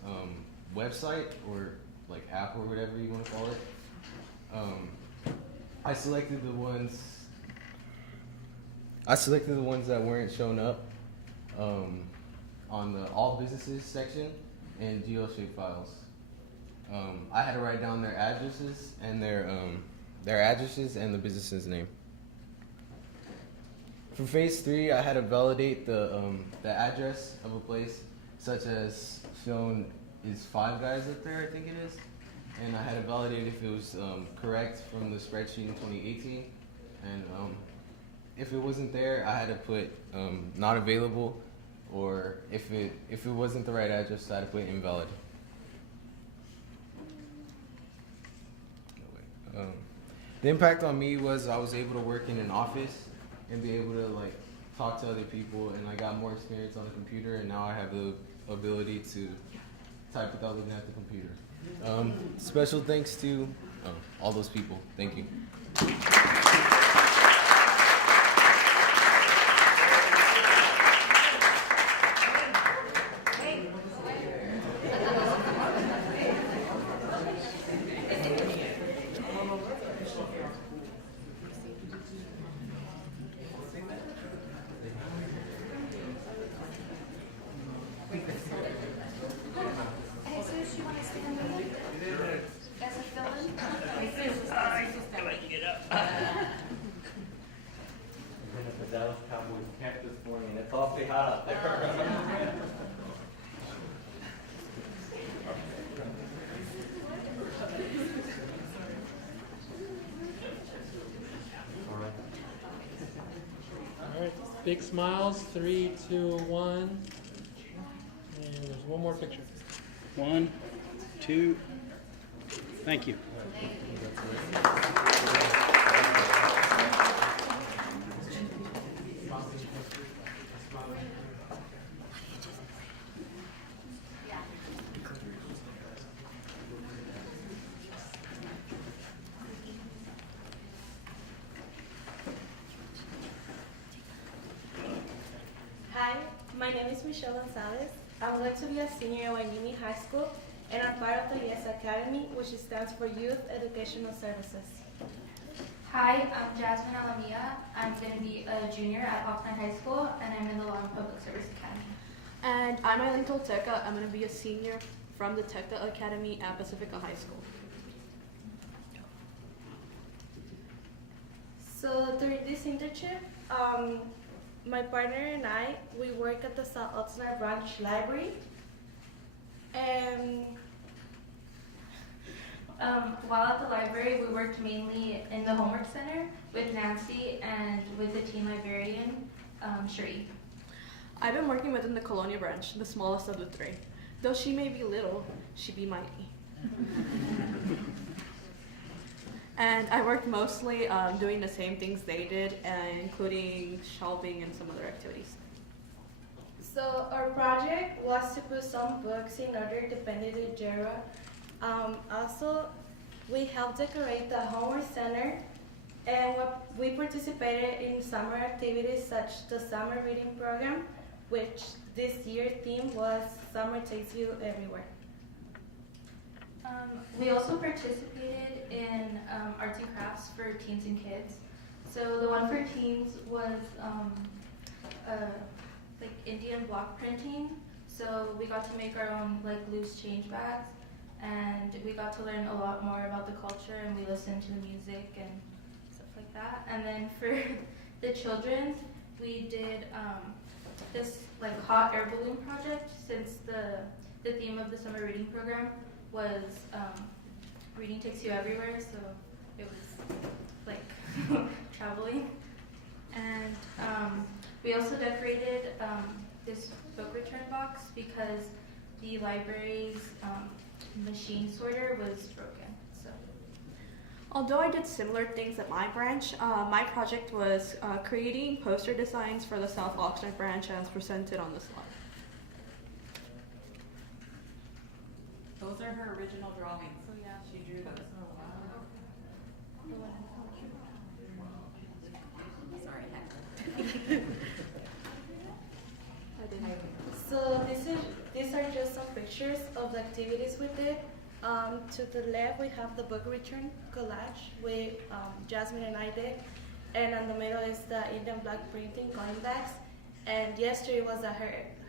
website, or like app, or whatever you want to call it. I selected the ones that weren't shown up on the All Businesses section and GeoShape Files. I had to write down their addresses and their addresses and the business's name. For phase 3, I had to validate the address of a place, such as shown is Five Guys up there, I think it is, and I had to validate if it was correct from the spreadsheet in 2018, and if it wasn't there, I had to put not available, or if it wasn't the right address, I had to put invalid. The impact on me was I was able to work in an office and be able to like talk to other people, and I got more experience on the computer, and now I have the ability to type without looking at the computer. Special thanks to all those people. Thank you. Big smiles, 3, 2, 1. And there's one more picture. 1, 2. Thank you. Hi, my name is Michelle Gonzalez. I'm going to be a senior at Waimimi High School, and I'm part of the YES Academy, which stands for Youth Educational Services. Hi, I'm Jasmine Alamia. I'm going to be a junior at Oxnard High School, and I'm in the Law and Public Service Academy. And I'm Eileen Tolteca. I'm going to be a senior from the Tecta Academy at Pacifica High School. So during this internship, my partner and I, we work at the SACH Oxnard branch library, And while at the library, we worked mainly in the homework center with Nancy and with the teen librarian, Sheree. I've been working within the Colonia branch, the smallest of the three. Though she may be little, she be mighty. And I worked mostly doing the same things they did, including shelving and some other activities. So our project was to put some books in order to paint it in Jera. Also, we helped decorate the homework center, and we participated in summer activities such as the summer reading program, which this year's theme was Summer Takes You Everywhere. We also participated in arts and crafts for teens and kids. So the one for teens was like Indian block printing. So we got to make our own like loose change bags, and we got to learn a lot more about the culture, and we listened to the music and stuff like that. And then for the children, we did this like hot air balloon project, since the theme of the summer reading program was reading takes you everywhere, so it was like traveling. And we also decorated this book return box because the library's machine sorter was broken. So, although I did similar things at my branch, my project was creating poster designs for the SACH Oxnard branch as presented on the slide. Those are her original drawings. So yeah, she drew those. Oh wow. Sorry. So these are just some pictures of the activities we did. To the left we have the book return collage with Jasmine and I did, and in the middle is the Indian block printing coin bags, and yesterday was a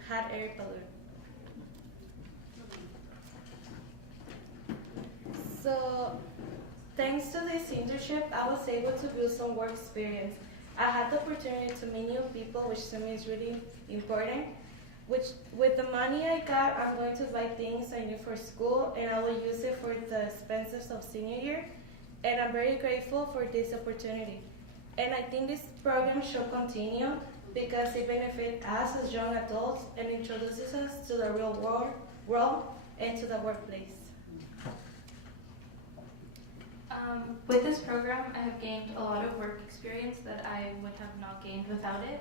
hot air balloon. So thanks to this internship, I was able to build some work experience. I had the opportunity to meet new people, which to me is really important. Which, with the money I got, I'm going to buy things I need for school, and I will use it for the expenses of senior year. And I'm very grateful for this opportunity. And I think this program should continue because it benefits us as young adults and introduces us to the real world and to the workplace. With this program, I have gained a lot of work experience that I would have not gained without it.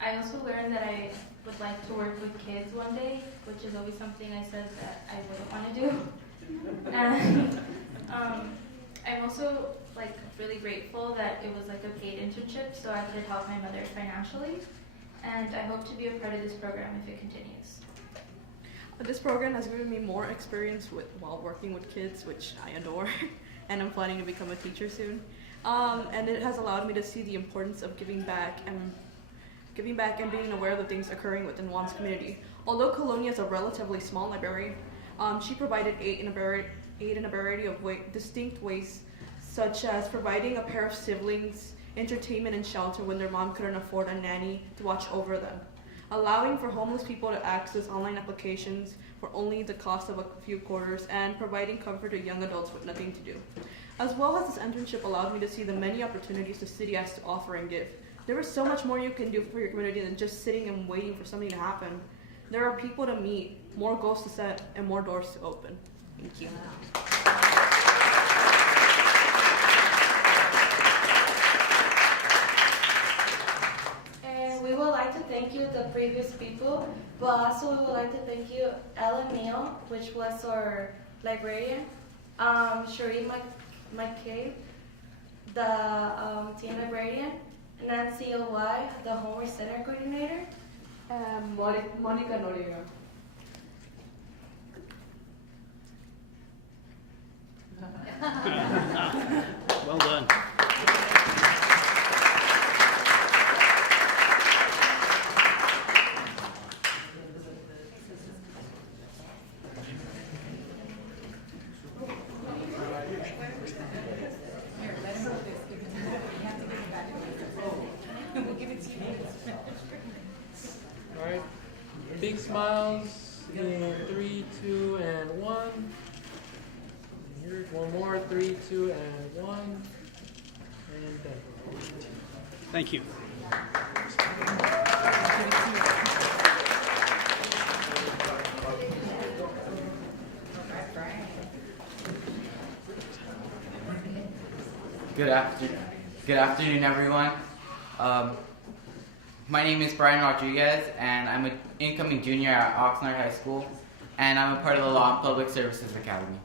I also learned that I would like to work with kids one day, which is always something I said that I wouldn't want to do. And I'm also like really grateful that it was like a paid internship, so I could help my mother financially. And I hope to be a part of this program if it continues. This program has given me more experience while working with kids, which I adore, and I'm planning to become a teacher soon. And it has allowed me to see the importance of giving back and being aware of the things occurring within one's community. Although Colonia is a relatively small library, she provided aid in a variety of distinct ways, such as providing a pair of siblings entertainment and shelter when their mom couldn't afford a nanny to watch over them, allowing for homeless people to access online applications for only the cost of a few quarters, and providing comfort to young adults with nothing to do. As well as this internship allowed me to see the many opportunities the city has to offer and give. There is so much more you can do for your community than just sitting and waiting for something to happen. There are people to meet, more goals to set, and more doors to open. Thank you. And we would like to thank you, the previous people, but also we would like to thank you, Ellen Neal, which was our librarian, Sheree McCabe, the teen librarian, Nancy O.Y., the homework center coordinator, and Monica Noriega. Well done. Alright, big smiles In 3, 2, and 1. Here's one more. 3, 2, and 1. And done. Thank you. Good afternoon, everyone. My name is Brian Rodriguez, and I'm an incoming junior at Oxnard High School, and I'm a part of the Law and Public Services Academy.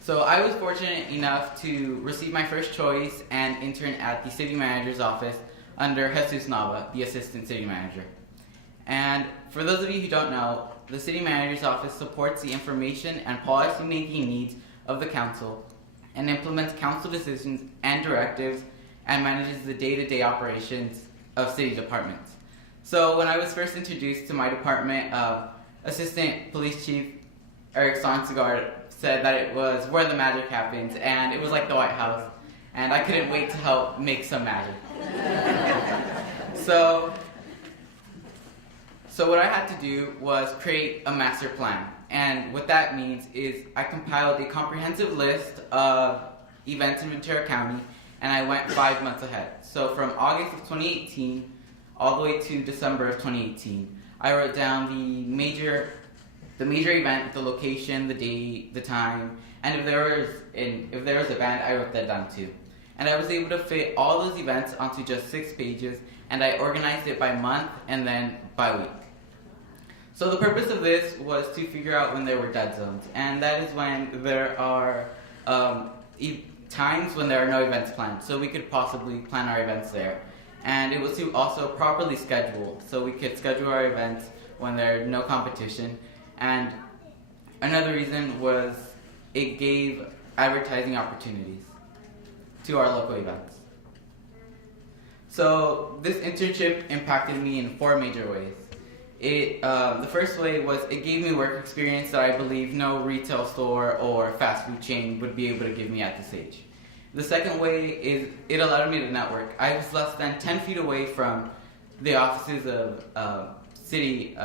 So I was fortunate enough to receive my first choice and intern at the city manager's office under Jesus Nava, the assistant city manager. And for those of you who don't know, the city manager's office supports the information and policy making needs of the council and implements council decisions and directives and manages the day-to-day operations of city departments. So when I was first introduced to my department, Assistant Police Chief Eric Sonsegard said that it was where the magic happens, and it was like the White House, and I couldn't wait to help make some magic. So what I had to do was create a master plan. And what that means is I compiled a comprehensive list of events in Ventura County, and I went 5 months ahead. So from August of 2018 all the way to December of 2018, I wrote down the major event, the location, the date, the time, and if there was a band, I wrote that down too. And I was able to fit all those events onto just 6 pages, and I organized it by month and then by week. So the purpose of this was to figure out when there were dead zones, and that is when there are times when there are no events planned, so we could possibly plan our events there. And it was to also properly schedule, so we could schedule our events when there's no competition. And another reason was it gave advertising opportunities to our local events. So this internship impacted me in 4 major ways. The first way was it gave me work experience that I believe no retail store or fast food chain would be able to give me at this age. The second way is it allowed me to network. I was less than 10 feet away from the offices of city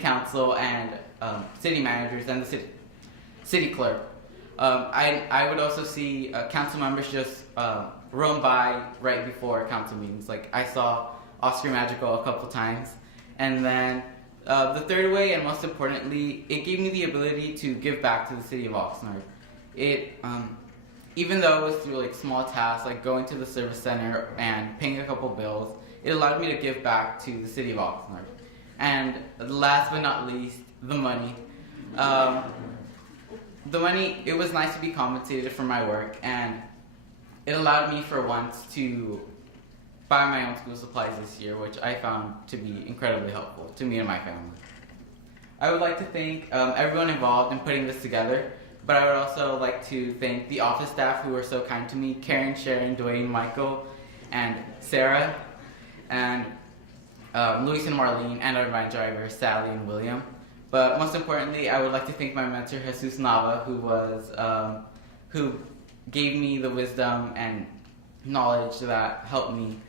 council and city managers and the city clerk. I would also see council members just roam by right before council meetings. Like I saw Oscar Magical a couple times. And then the third way, and most importantly, it gave me the ability to give back to the city of Oxnard. Even though it was through like small tasks, like going to the service center and paying a couple bills, it allowed me to give back to the city of Oxnard. And last but not least, the money. It was nice to be compensated for my work, and it allowed me for once to buy my own school supplies this year, which I found to be incredibly helpful to me and my family. I would like to thank everyone involved in putting this together, but I would also like to thank the office staff who were so kind to me, Karen, Sharon, Dwayne, Michael, and Sarah, and Luis and Marlene, and our van drivers, Sally and William. But most importantly, I would like to thank my mentor, Jesus Nava, who gave me the wisdom and knowledge that helped me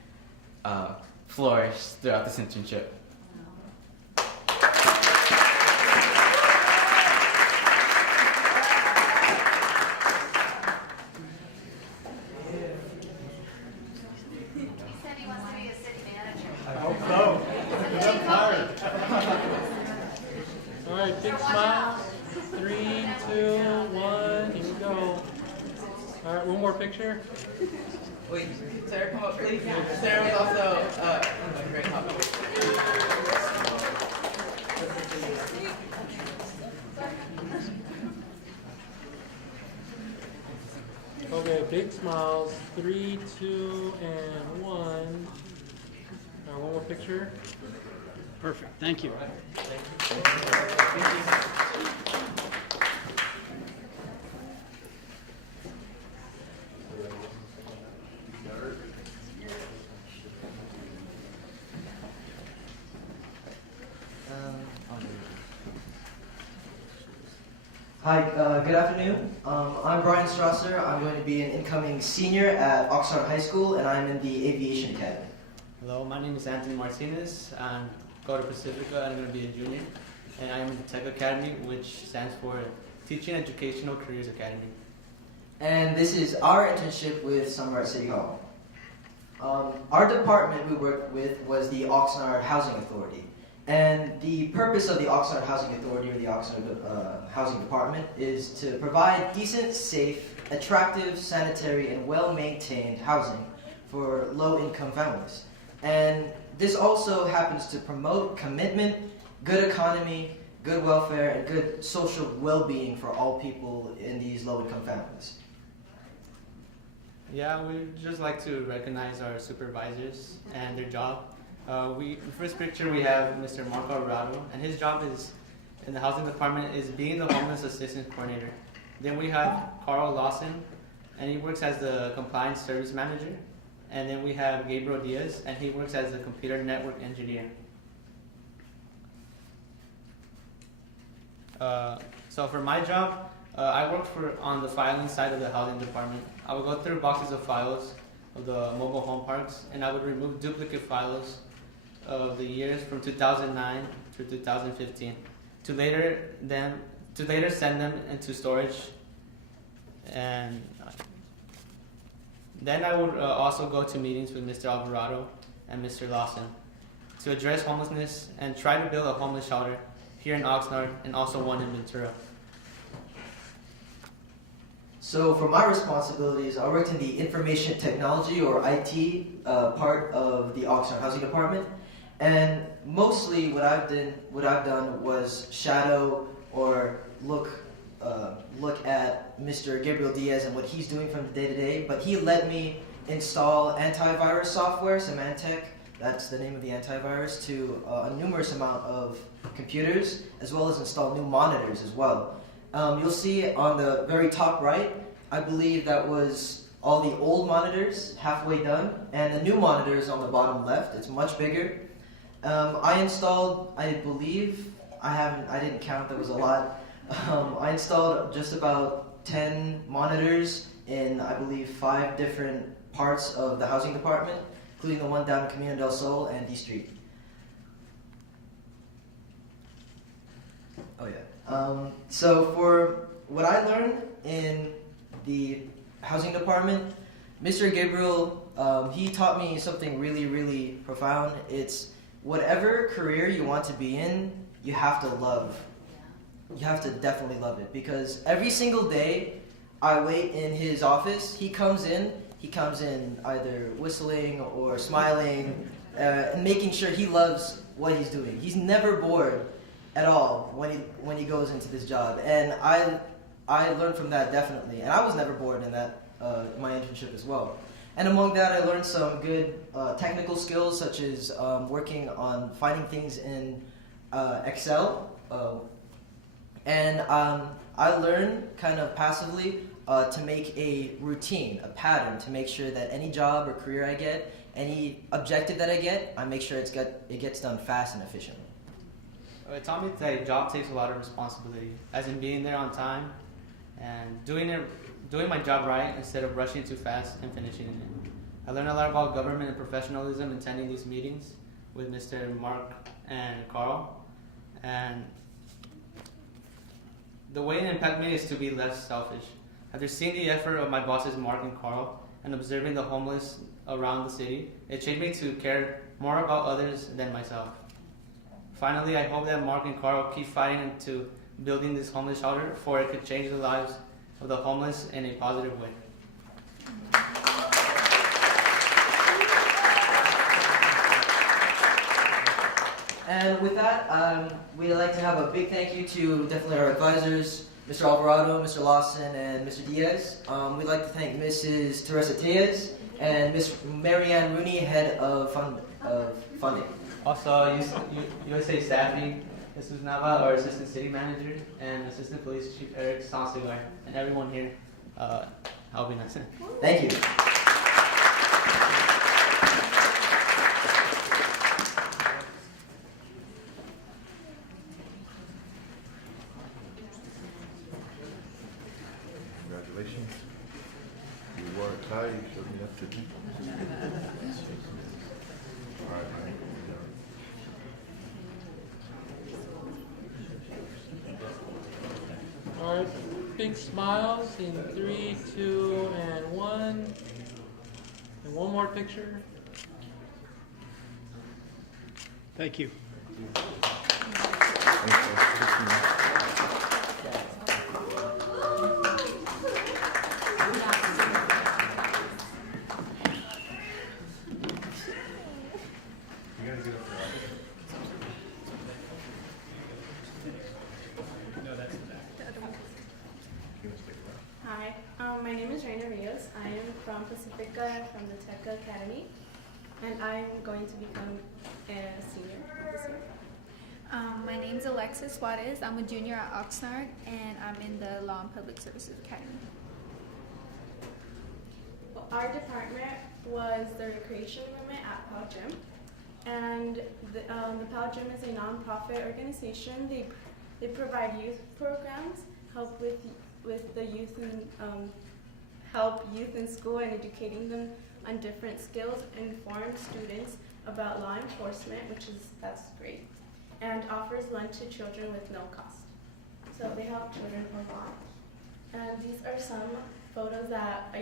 flourish throughout this internship. All right, big smile. 3, 2, 1. Here we go. All right, one more picture. Wait, Sarah, come up, please. Sarah was also a great help. Okay, big smiles. 3, 2, and 1. All right, one more picture. Perfect. Thank you. Hi, good afternoon. I'm Brian Strasser. I'm going to be an incoming senior at Oxnard High School, and I'm in the Aviation Academy. Hello, my name is Anthony Martinez. I'm go to Pacifica, and I'm going to be a junior. and I am in the Tech Academy, which stands for Teaching Educational Careers Academy. And this is our internship with Summer at City Hall. Our department we worked with was the Oxnard Housing Authority. And the purpose of the Oxnard Housing Authority, or the Oxnard Housing Department, is to provide decent, safe, attractive, sanitary, and well-maintained housing for low-income families. And this also happens to promote commitment, good economy, good welfare, and good social well-being for all people in these low-income families. Yeah, we'd just like to recognize our supervisors and their job. The first picture we have Mr. Marco Alvarado, and his job is in the housing department is being the homeless assistance coordinator. Then we have Carl Lawson, and he works as the compliance service manager. And then we have Gabriel Diaz, and he works as a computer network engineer. So for my job, I worked on the filing side of the housing department. I would go through boxes of files of the mobile home parks, and I would remove duplicate files of the years from 2009 to 2015 to later send them into storage. And then I would also go to meetings with Mr. Alvarado and Mr. Lawson to address homelessness and try to build a homeless shelter here in Oxnard and also one in Ventura. So for my responsibilities, I worked in the information technology or IT part of the Oxnard Housing Department, and mostly what I've done was shadow or look at Mr. Gabriel Diaz and what he's doing from day to day. But he let me install antivirus software, Symantec, that's the name of the antivirus, to a numerous amount of computers, as well as install new monitors as well. You'll see on the very top right, I believe that was all the old monitors halfway done, and the new monitors on the bottom left. It's much bigger. I installed, I believe, I didn't count, there was a lot. I installed just about 10 monitors in, I believe, 5 different parts of the housing department, including the one down in Camino del Sol and D Street. Oh yeah. So for what I learned in the housing department, Mr. Gabriel, he taught me something really, really profound. It's whatever career you want to be in, you have to love. You have to definitely love it, because every single day I wait in his office. He comes in either whistling or smiling and making sure he loves what he's doing. He's never bored at all when he goes into this job, and I learned from that definitely, and I was never bored in that my internship as well. And among that, I learned some good technical skills, such as working on finding things in Excel, and I learned kind of passively to make a routine, a pattern, to make sure that any job or career I get, any objective that I get, I make sure it gets done fast and efficiently. It taught me that a job takes a lot of responsibility, as in being there on time and doing my job right instead of rushing too fast and finishing it. I learned a lot about government and professionalism attending these meetings with Mr. Mark and Carl. And the way it impacted me is to be less selfish. After seeing the effort of my bosses Mark and Carl and observing the homeless around the city, it changed me to care more about others than myself. Finally, I hope that Mark and Carl keep fighting into building this homeless shelter, for it could change the lives of the homeless in a positive way. And with that, we'd like to have a big thank you to definitely our advisors, Mr. Alvarado, Mr. Lawson, and Mr. Diaz. We'd like to thank Mrs. Teresa Tejas and Ms. Marianne Rooney, head of funding. Also, USA Staffing, Jesus Nava, our Assistant City Manager, and Assistant Police Chief Eric Sansegar, and everyone here helping us. Thank you. Congratulations. You wore a tie, you showed me that today. All right, man. big smiles in 3, 2, and 1. And one more picture. Thank you. Hi, my name is Reina Rios. I am from Pacifica, from the Tech Academy, and I am going to become a senior this year. My name's Alexis Juarez. I'm a junior at Oxnard, and I'm in the Law and Public Services Academy. Well, our department was the recreation movement at PAL Gym, and the PAL Gym is a non-profit organization. They provide youth programs, help with the youth and help youth in school and educating them on different skills, inform students about law enforcement, that's great, and offers lunch to children with no cost. So they help children for lunch. And these are some photos that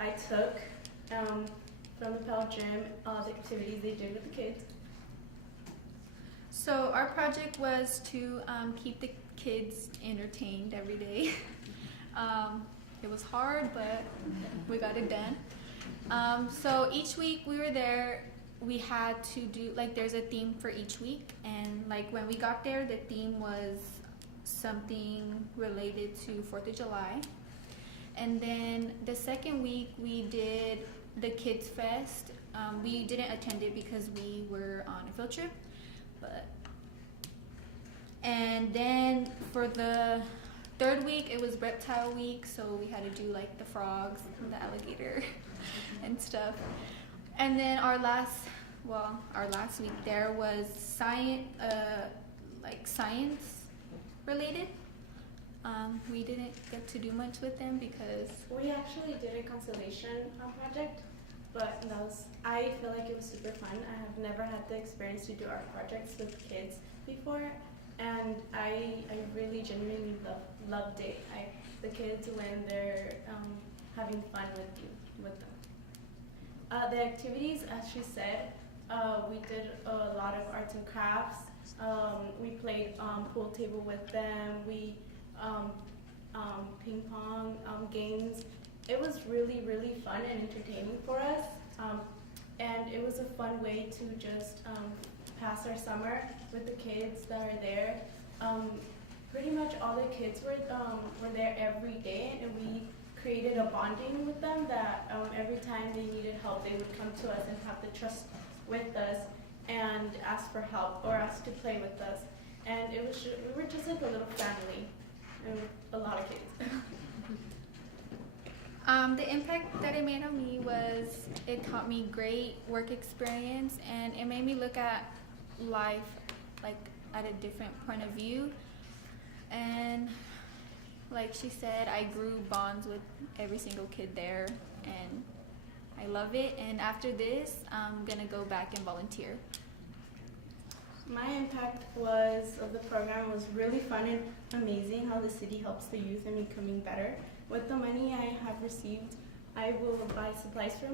I took from the PAL Gym, the activities they did with the kids. So our project was to keep the kids entertained every day. It was hard, but we got it done. So each week we were there, we had to do, there's a theme for each week, and when we got there, the theme was something related to 4th of July. And then the second week we did the Kids Fest. We didn't attend it because we were on a field trip, and then for the third week it was reptile week, so we had to do the frogs and the alligator and stuff. And then our last week there was science related. We didn't get to do much with them because we actually did a conservation project, but I feel like it was super fun. I have never had the experience to do art projects with kids before, and I really genuinely loved it. The kids, when they're having fun with them. The activities, as she said, we did a lot of arts and crafts. We played pool table with them. We ping pong games. It was really, really fun and entertaining for us. And it was a fun way to just pass our summer with the kids that are there. Pretty much all the kids were there every day, and we created a bonding with them that every time they needed help, they would come to us and have the trust with us and ask for help or ask to play with us. And we were just like a little family, and a lot of kids. The impact that it made on me was it taught me great work experience, and it made me look at life at a different point of view. And like she said, I grew bonds with every single kid there, and I love it. And after this, I'm gonna go back and volunteer. My impact of the program was really fun and amazing how the city helps the youth in becoming better. With the money I have received, I will buy supplies for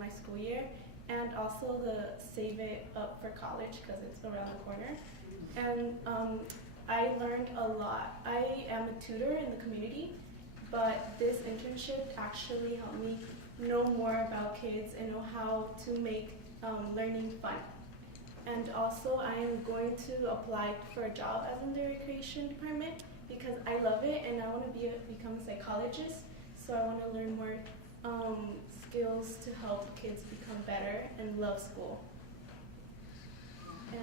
my school year, and also save it up for college because it's around the corner. And I learned a lot. I am a tutor in the community, but this internship actually helped me know more about kids and know how to make learning fun. And also I am going to apply for a job as in the recreation department because I love it and I want to become a psychologist. So I want to learn more skills to help kids become better and love school.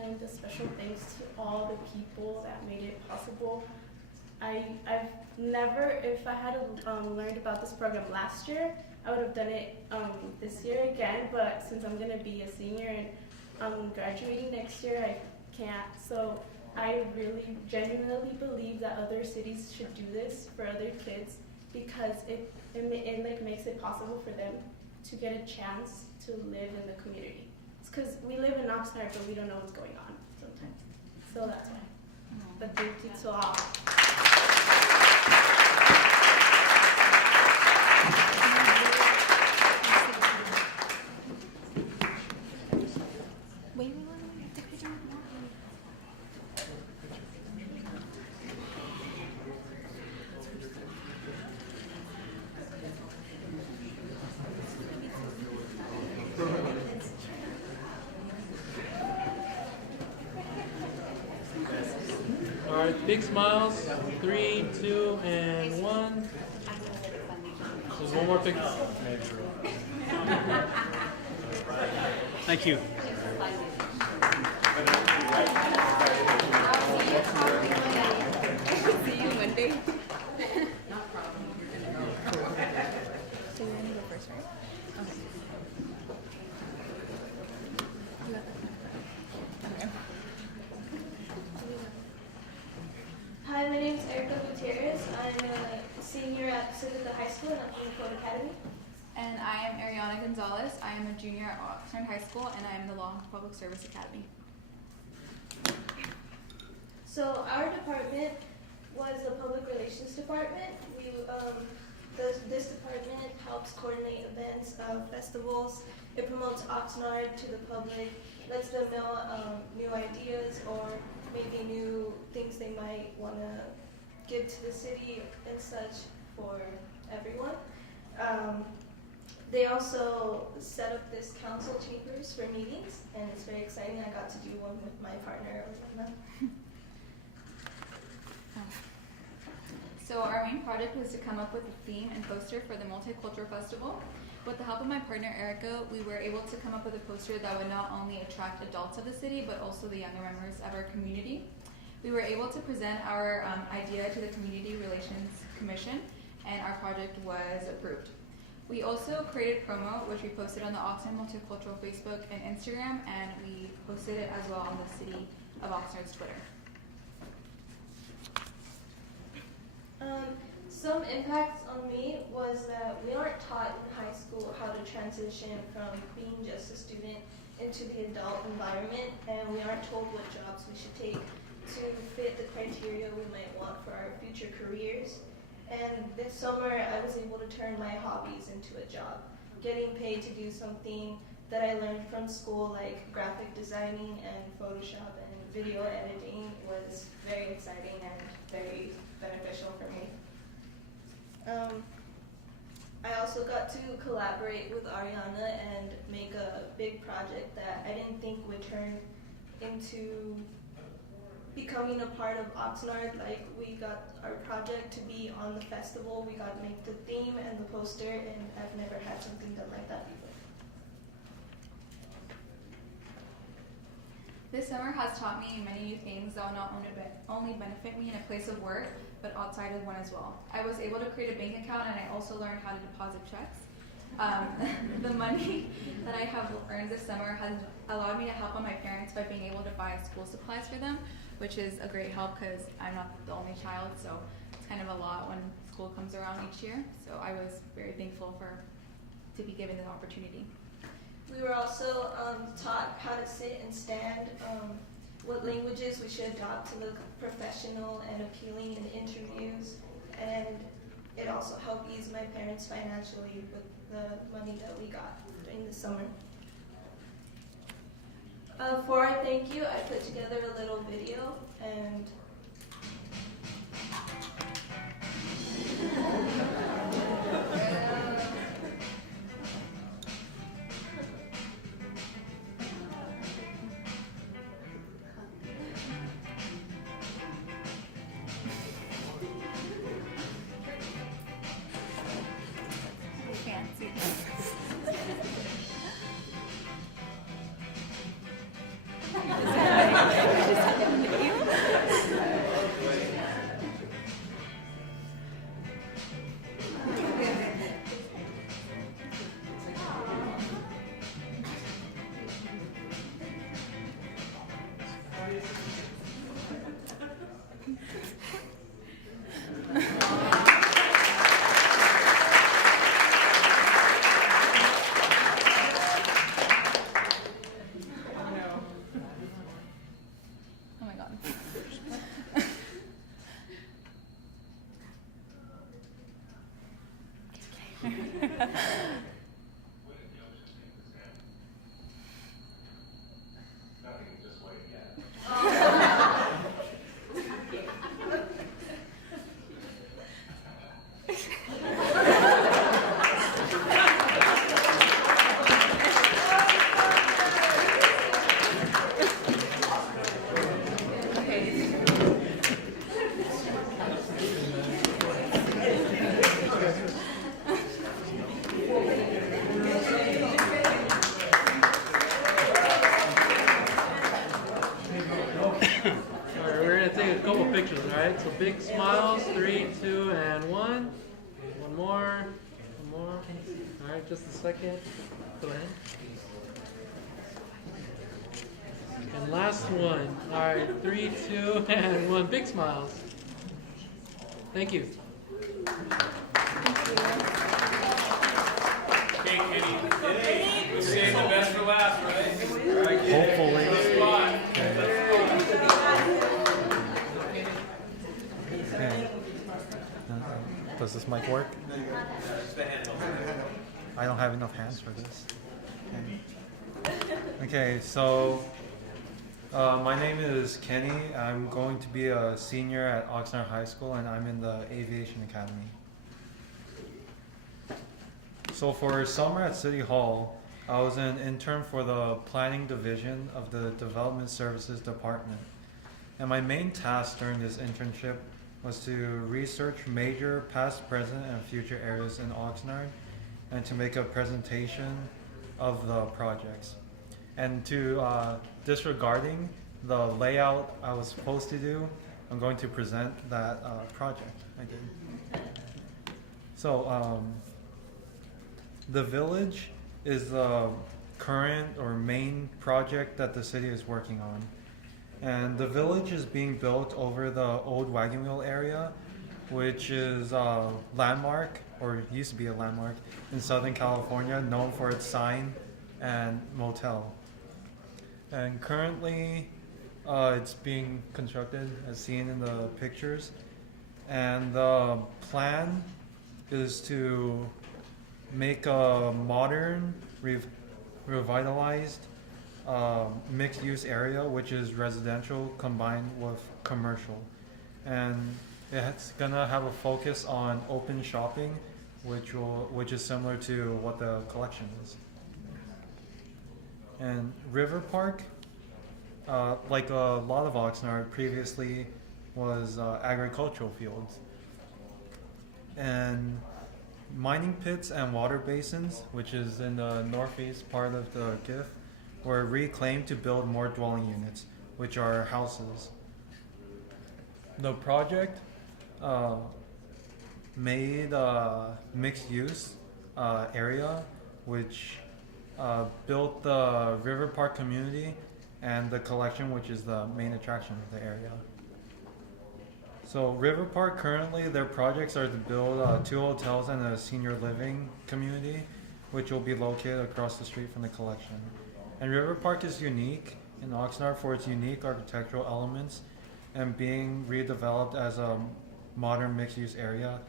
And a special thanks to all the people that made it possible. I've never, if I had learned about this program last year, I would have done it this year again, but since I'm going to be a senior and I'm graduating next year, I can't. So I really genuinely believe that other cities should do this for other kids because it makes it possible for them to get a chance to live in the community. It's because we live in Oxnard, but we don't know what's going on sometimes. So that's why. But thank you to all. Alright, big smiles. 3, 2, and 1. There's one more picture. Thank you. See you Monday. Not problem. So you're gonna go first, right? Okay. You got that. Okay. Hi, my name is Erica Gutierrez. I'm a senior at Pacifica High School and I'm from the Code Academy. And I am Ariana Gonzalez. I am a junior at Oxnard High School, and I am in the Law Public Service Academy. So our department was the public relations department. This department helps coordinate events, festivals. It promotes Oxnard to the public, lets them know new ideas or maybe new things they might want to give to the city and such for everyone. They also set up this council chambers for meetings, and it's very exciting. I got to do one with my partner, Elena. So our main project was to come up with a theme and poster for the Multicultural Festival. With the help of my partner Erica, we were able to come up with a poster that would not only attract adults of the city, but also the younger members of our community. We were able to present our idea to the Community Relations Commission, and our project was approved. We also created promo, which we posted on the Oxnard Multicultural Facebook and Instagram, and we posted it as well on the City of Oxnard's Twitter. Some impacts on me was that we aren't taught in high school how to transition from being just a student into the adult environment, and we aren't told what jobs we should take to fit the criteria we might want for our future careers. And this summer, I was able to turn my hobbies into a job. Getting paid to do something that I learned from school, like graphic designing and Photoshop and video editing, was very exciting and very beneficial for me. I also got to collaborate with Ariana and make a big project that I didn't think would turn into becoming a part of Oxnard. Like, we got our project to be on the festival, we got to make the theme and the poster, and I've never had something done like that before. This summer has taught me many new things that will not only benefit me in a place of work, but outside of one as well. I was able to create a bank account, and I also learned how to deposit checks. The money that I have earned this summer has allowed me to help out my parents by being able to buy school supplies for them, which is a great help because I'm not the only child, so it's kind of a lot when school comes around each year. So I was very thankful to be given the opportunity. We were also taught how to sit and stand, what languages we should adopt to look professional and appealing in interviews, and it also helped ease my parents financially with the money that we got during the summer. For our thank you, I put together a little video, and Fancy. Oh my god. Nothing, just wait, yeah. right, so big smiles. 3, 2, and 1. One more. One more. All right, just a second. Go ahead. And last one. All right, 3, 2, and 1. Big smiles. Thank you. Okay, Kenny. We'll save the best for last, right? All right, Hopefully. Good spot. Okay. Does this mic work? I don't have enough hands for this. Okay, so my name is Kenny. I'm going to be a senior at Oxnard High School, and I'm in the Aviation Academy. So for summer at City Hall, I was an intern for the planning division of the Development Services Department. And my main task during this internship was to research major past, present, and future areas in Oxnard and to make a presentation of the projects. And to disregarding the layout I was supposed to do, I'm going to present that project I did. So the village is the current or main project that the city is working on. And the village is being built over the old wagon wheel area, which is a landmark, or used to be a landmark, in Southern California, known for its sign and motel. And currently, it's being constructed, as seen in the pictures. And the plan is to make a modern, revitalized mixed-use area, which is residential combined with commercial. And it's gonna have a focus on open shopping, which is similar to what the collection is. And River Park, like a lot of Oxnard, previously was agricultural fields. And mining pits and water basins, which is in the northeast part of the GIF, were reclaimed to build more dwelling units, which are houses. The project made a mixed-use area, which built the River Park community and the collection, which is the main attraction of the area. So River Park, currently their projects are to build 2 hotels and a senior living community, which will be located across the street from the collection. And River Park is unique in Oxnard for its unique architectural elements and being redeveloped as a modern mixed-use area,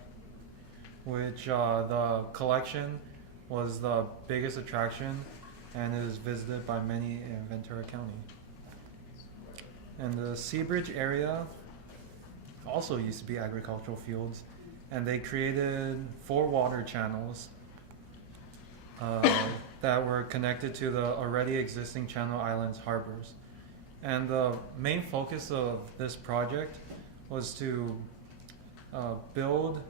which the collection was the biggest attraction and is visited by many in Ventura County. And the Seabridge area also used to be agricultural fields, and they created 4 water channels that were connected to the already existing Channel Islands harbors. And the main focus of this project was to build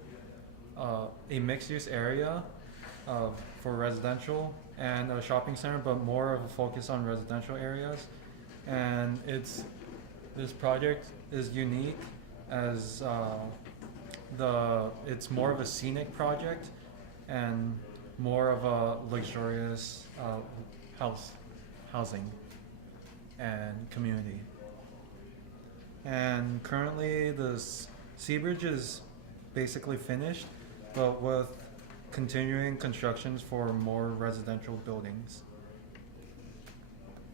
a mixed-use area for residential and a shopping center, but more of a focus on residential areas. And this project is unique as it's more of a scenic project and more of a luxurious housing and community. And currently the Seabridge is basically finished, but with continuing constructions for more residential buildings.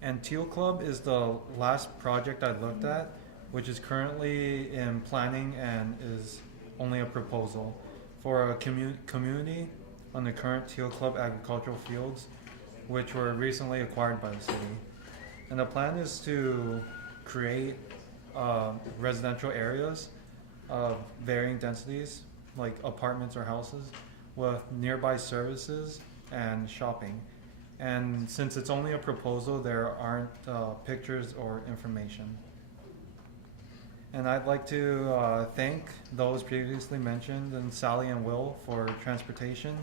And Teal Club is the last project I looked at, which is currently in planning and is only a proposal for a community on the current Teal Club agricultural fields, which were recently acquired by the city. And the plan is to create residential areas of varying densities, like apartments or houses, with nearby services and shopping. And since it's only a proposal, there aren't pictures or information. And I'd like to thank those previously mentioned, and Sally and Will for transportation,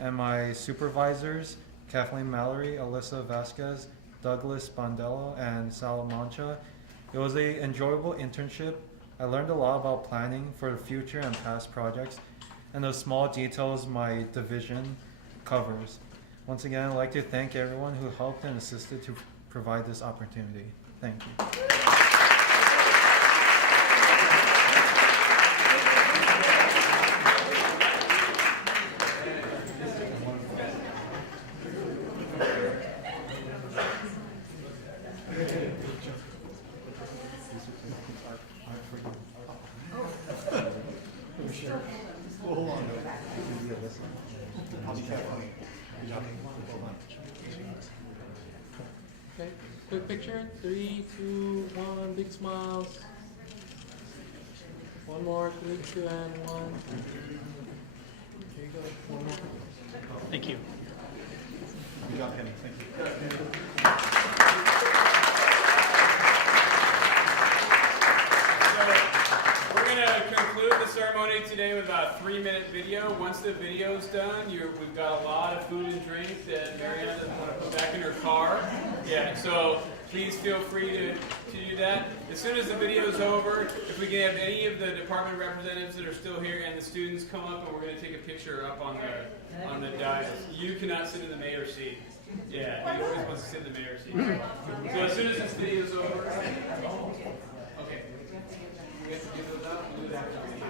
and my supervisors, Kathleen Mallory, Alyssa Vasquez, Douglas Bandello, and Salamancha. It was an enjoyable internship I learned a lot about planning for future and past projects and the small details my division covers. Once again, I'd like to thank everyone who helped and assisted to provide this opportunity. Thank you. Okay, quick picture. 3, 2, 1. Big smiles. One more. 3, 2, and 1. There you go. One more. Thank you. Good job, Kenny. Thank you. We're going to conclude the ceremony today with about a 3-minute video. Once the video's done, we've got a lot of food and drink that Mariana doesn't want to put back in her car. Yeah, so please feel free to do that. As soon as the video's over, if we can have any of the department representatives that are still here and the students come up, and we're going to take a picture up on the dais. You cannot sit in the mayor's seat. Yeah, he always wants to sit in the mayor's seat. So as soon as this video's over, okay. We have to give those out. We'll do that after the video.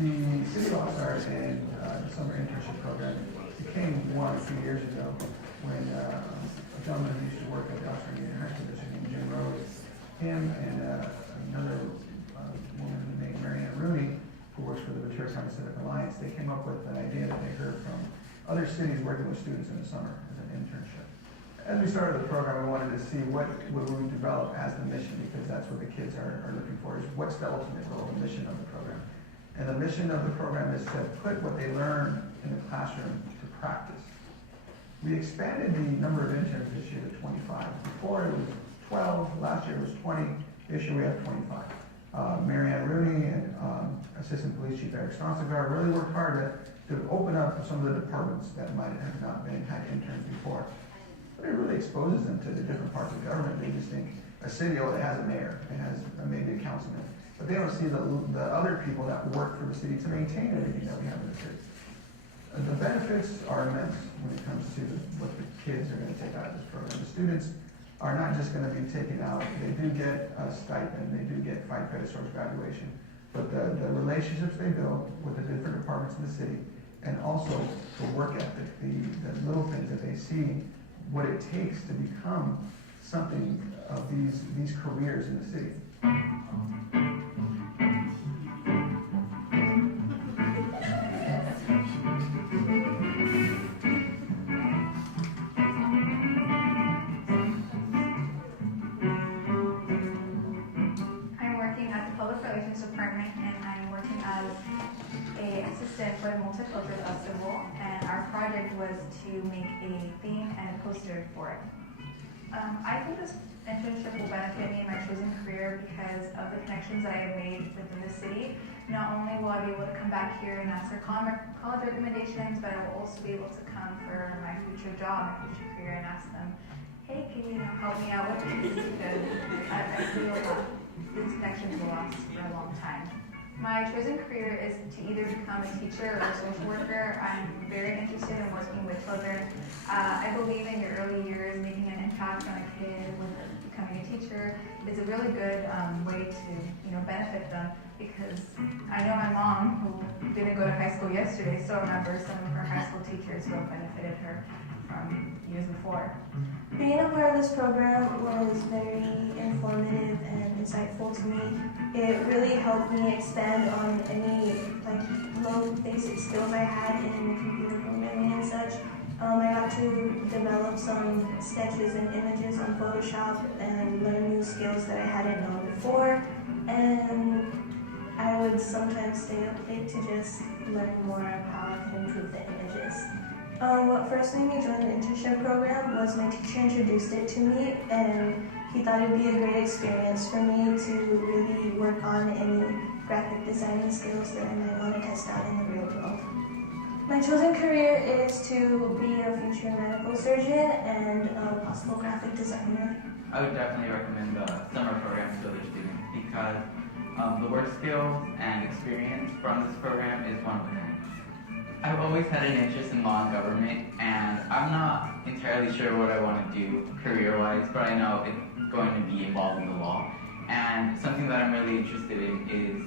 The City of Oxnard and the summer internship program became one a few years ago when a gentleman who used to work at the Oxnard Union High School District named Jim Rose, him and another woman named Marianne Rooney, who works for the Ventura County Civic Alliance, they came up with an idea that they heard from other cities working with students in the summer as an internship. As we started the program, we wanted to see what would we develop as the mission, because that's what the kids are looking for, is what's the ultimate goal, the mission of the program. And the mission of the program is to put what they learn in the classroom to practice. We expanded the number of interns this year to 25. Before it was 12, last year it was 20, this year we have 25. Marianne Rooney and Assistant Police Chief Eric Stronsegar really worked hard to open up some of the departments that might have not had interns before. But it really exposes them to the different parts of government. They just think a city, oh, it has a mayor, it has maybe a councilman. But they don't see the other people that work for the city to maintain everything that we have in the city. The benefits are immense when it comes to what the kids are going to take out of this program. The students are not just going to be taken out. They do get a stipend. They do get 5 credits towards graduation. But the relationships they build with the different departments in the city, and also the work ethic, the little things that they see, what it takes to become something of these careers in the city. Department, and I'm working as an assistant for the Multicultural Festival, and our project was to make a theme and a poster for it. I think this internship will benefit me in my chosen career because of the connections that I have made within the city. Not only will I be able to come back here and ask for college recommendations, but I will also be able to come for my future job, my future career, and ask them, hey, can you help me out with this? Because I feel that these connections will last for a long time. My chosen career is to either become a teacher or a social worker. I'm very interested in working with children. I believe in your early years, making an impact on a kid with becoming a teacher is a really good way to benefit them, because I know my mom, who didn't go to high school yesterday, still remembers some of her high school teachers who have benefited her from years before. Being a part of this program was very informative and insightful to me. It really helped me expand on any low basic skills I had in computer programming and such. I got to develop some sketches and images on Photoshop and learn new skills that I hadn't known before. And I would sometimes stay up late to just learn more of how I can improve the images. What first made me join the internship program was my teacher introduced it to me, and he thought it would be a great experience for me to really work on any graphic designing skills that I might want to test out in the real world. My chosen career is to be a future medical surgeon and a possible graphic designer. I would definitely recommend the summer program to other students because the work skills and experience from this program is one of a kind. I've always had an interest in law and government, and I'm not entirely sure what I want to do career-wise, but I know it's going to be involved in the law. And something that I'm really interested in is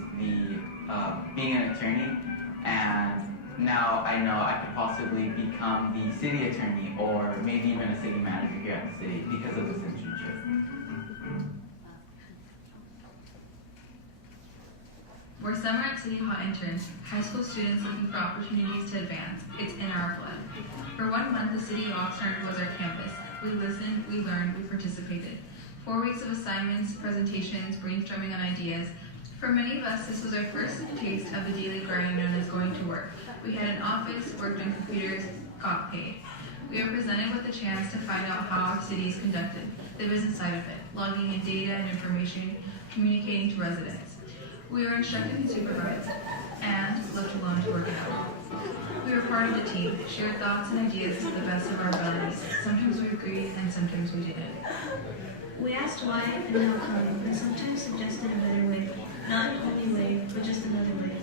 being an attorney, and now I know I could possibly become the city attorney or maybe even a city manager here at the city because of this internship. We're summer at City Hall interns, high school students looking for opportunities to advance. It's in our blood. For 1 month, the City of Oxnard was our campus. We listened, we learned, we participated. 4 weeks of assignments, presentations, brainstorming on ideas. For many of us, this was our first taste of the daily grind known as going to work. We had an office, worked on computers, got paid. We were presented with the chance to find out how our city is conducted, the business side of it, logging in data and information, communicating to residents. We were instructed and supervised, and left alone to work it out. We were part of the team, shared thoughts and ideas to the best of our abilities. Sometimes we agreed, and sometimes we didn't. We asked why and how come, and sometimes suggested a better way. Not an only way, but just another way.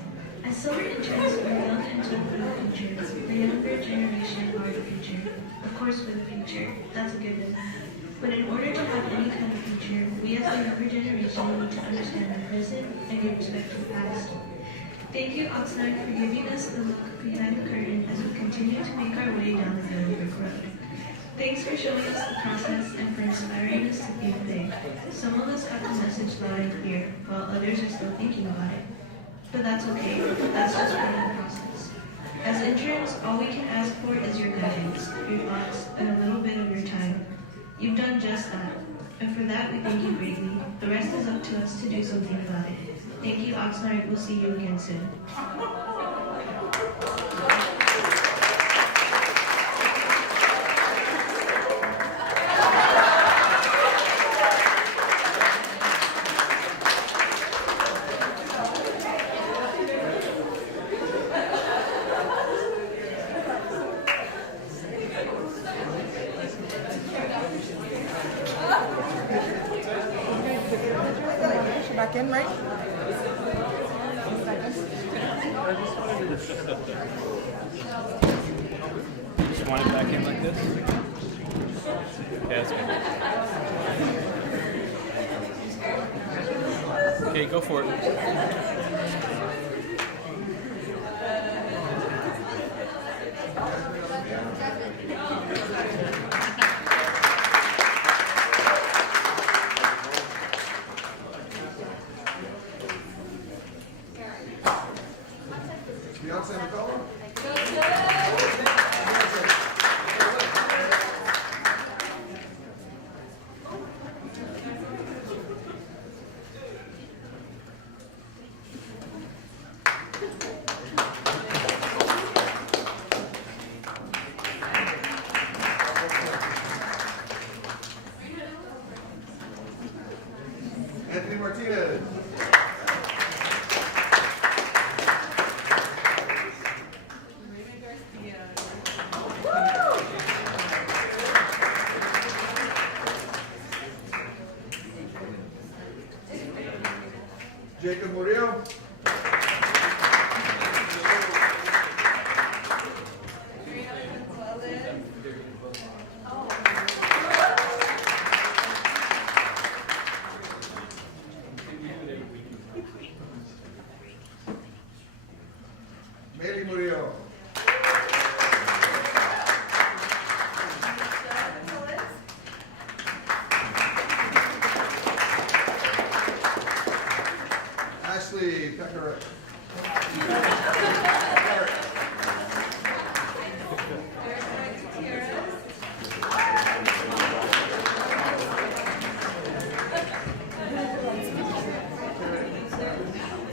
As summer interns, we're young and told for the future. The younger generation are the future. Of course, for the future. That's a given. But in order to have any kind of future, we as the younger generation need to understand the present and give respect to the past. Thank you, Oxnard, for giving us the look behind the curtain as we continue to make our way down the yellow brick road. Thanks for showing us the process and for inspiring us to think big. Some of us got the message loud and clear, while others are still thinking about it. But that's okay. That's just part of the process. As interns, all we can ask for is your guidance, your thoughts, and a little bit of your time. You've done just that, and for that we thank you greatly. The rest is up to us to do something about it. Thank you, Oxnard. We'll see you again soon. Back in, right? Just want it back in like this? Yeah, that's good. Okay, go for it. Anthony Martinez. Jacob Murillo. Mary Murillo. Ashley Peckerick.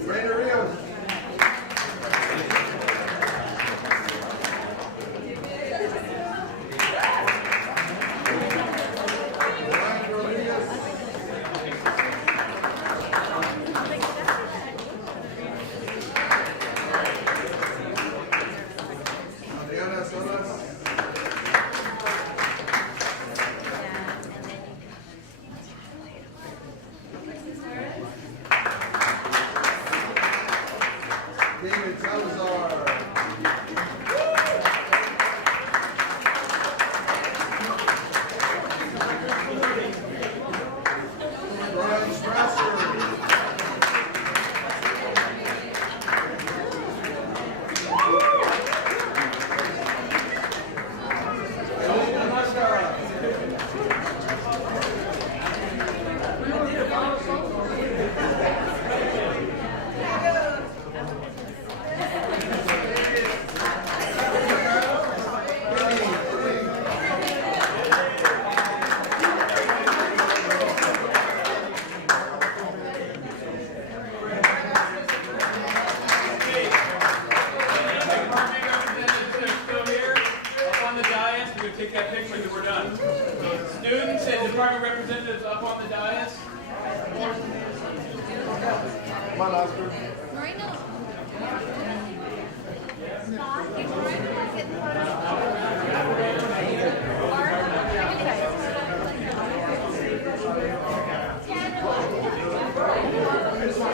Rainer Rios. Take that picture and we're done. Students and department representatives up on the dais. Come on, Oscar. Marino.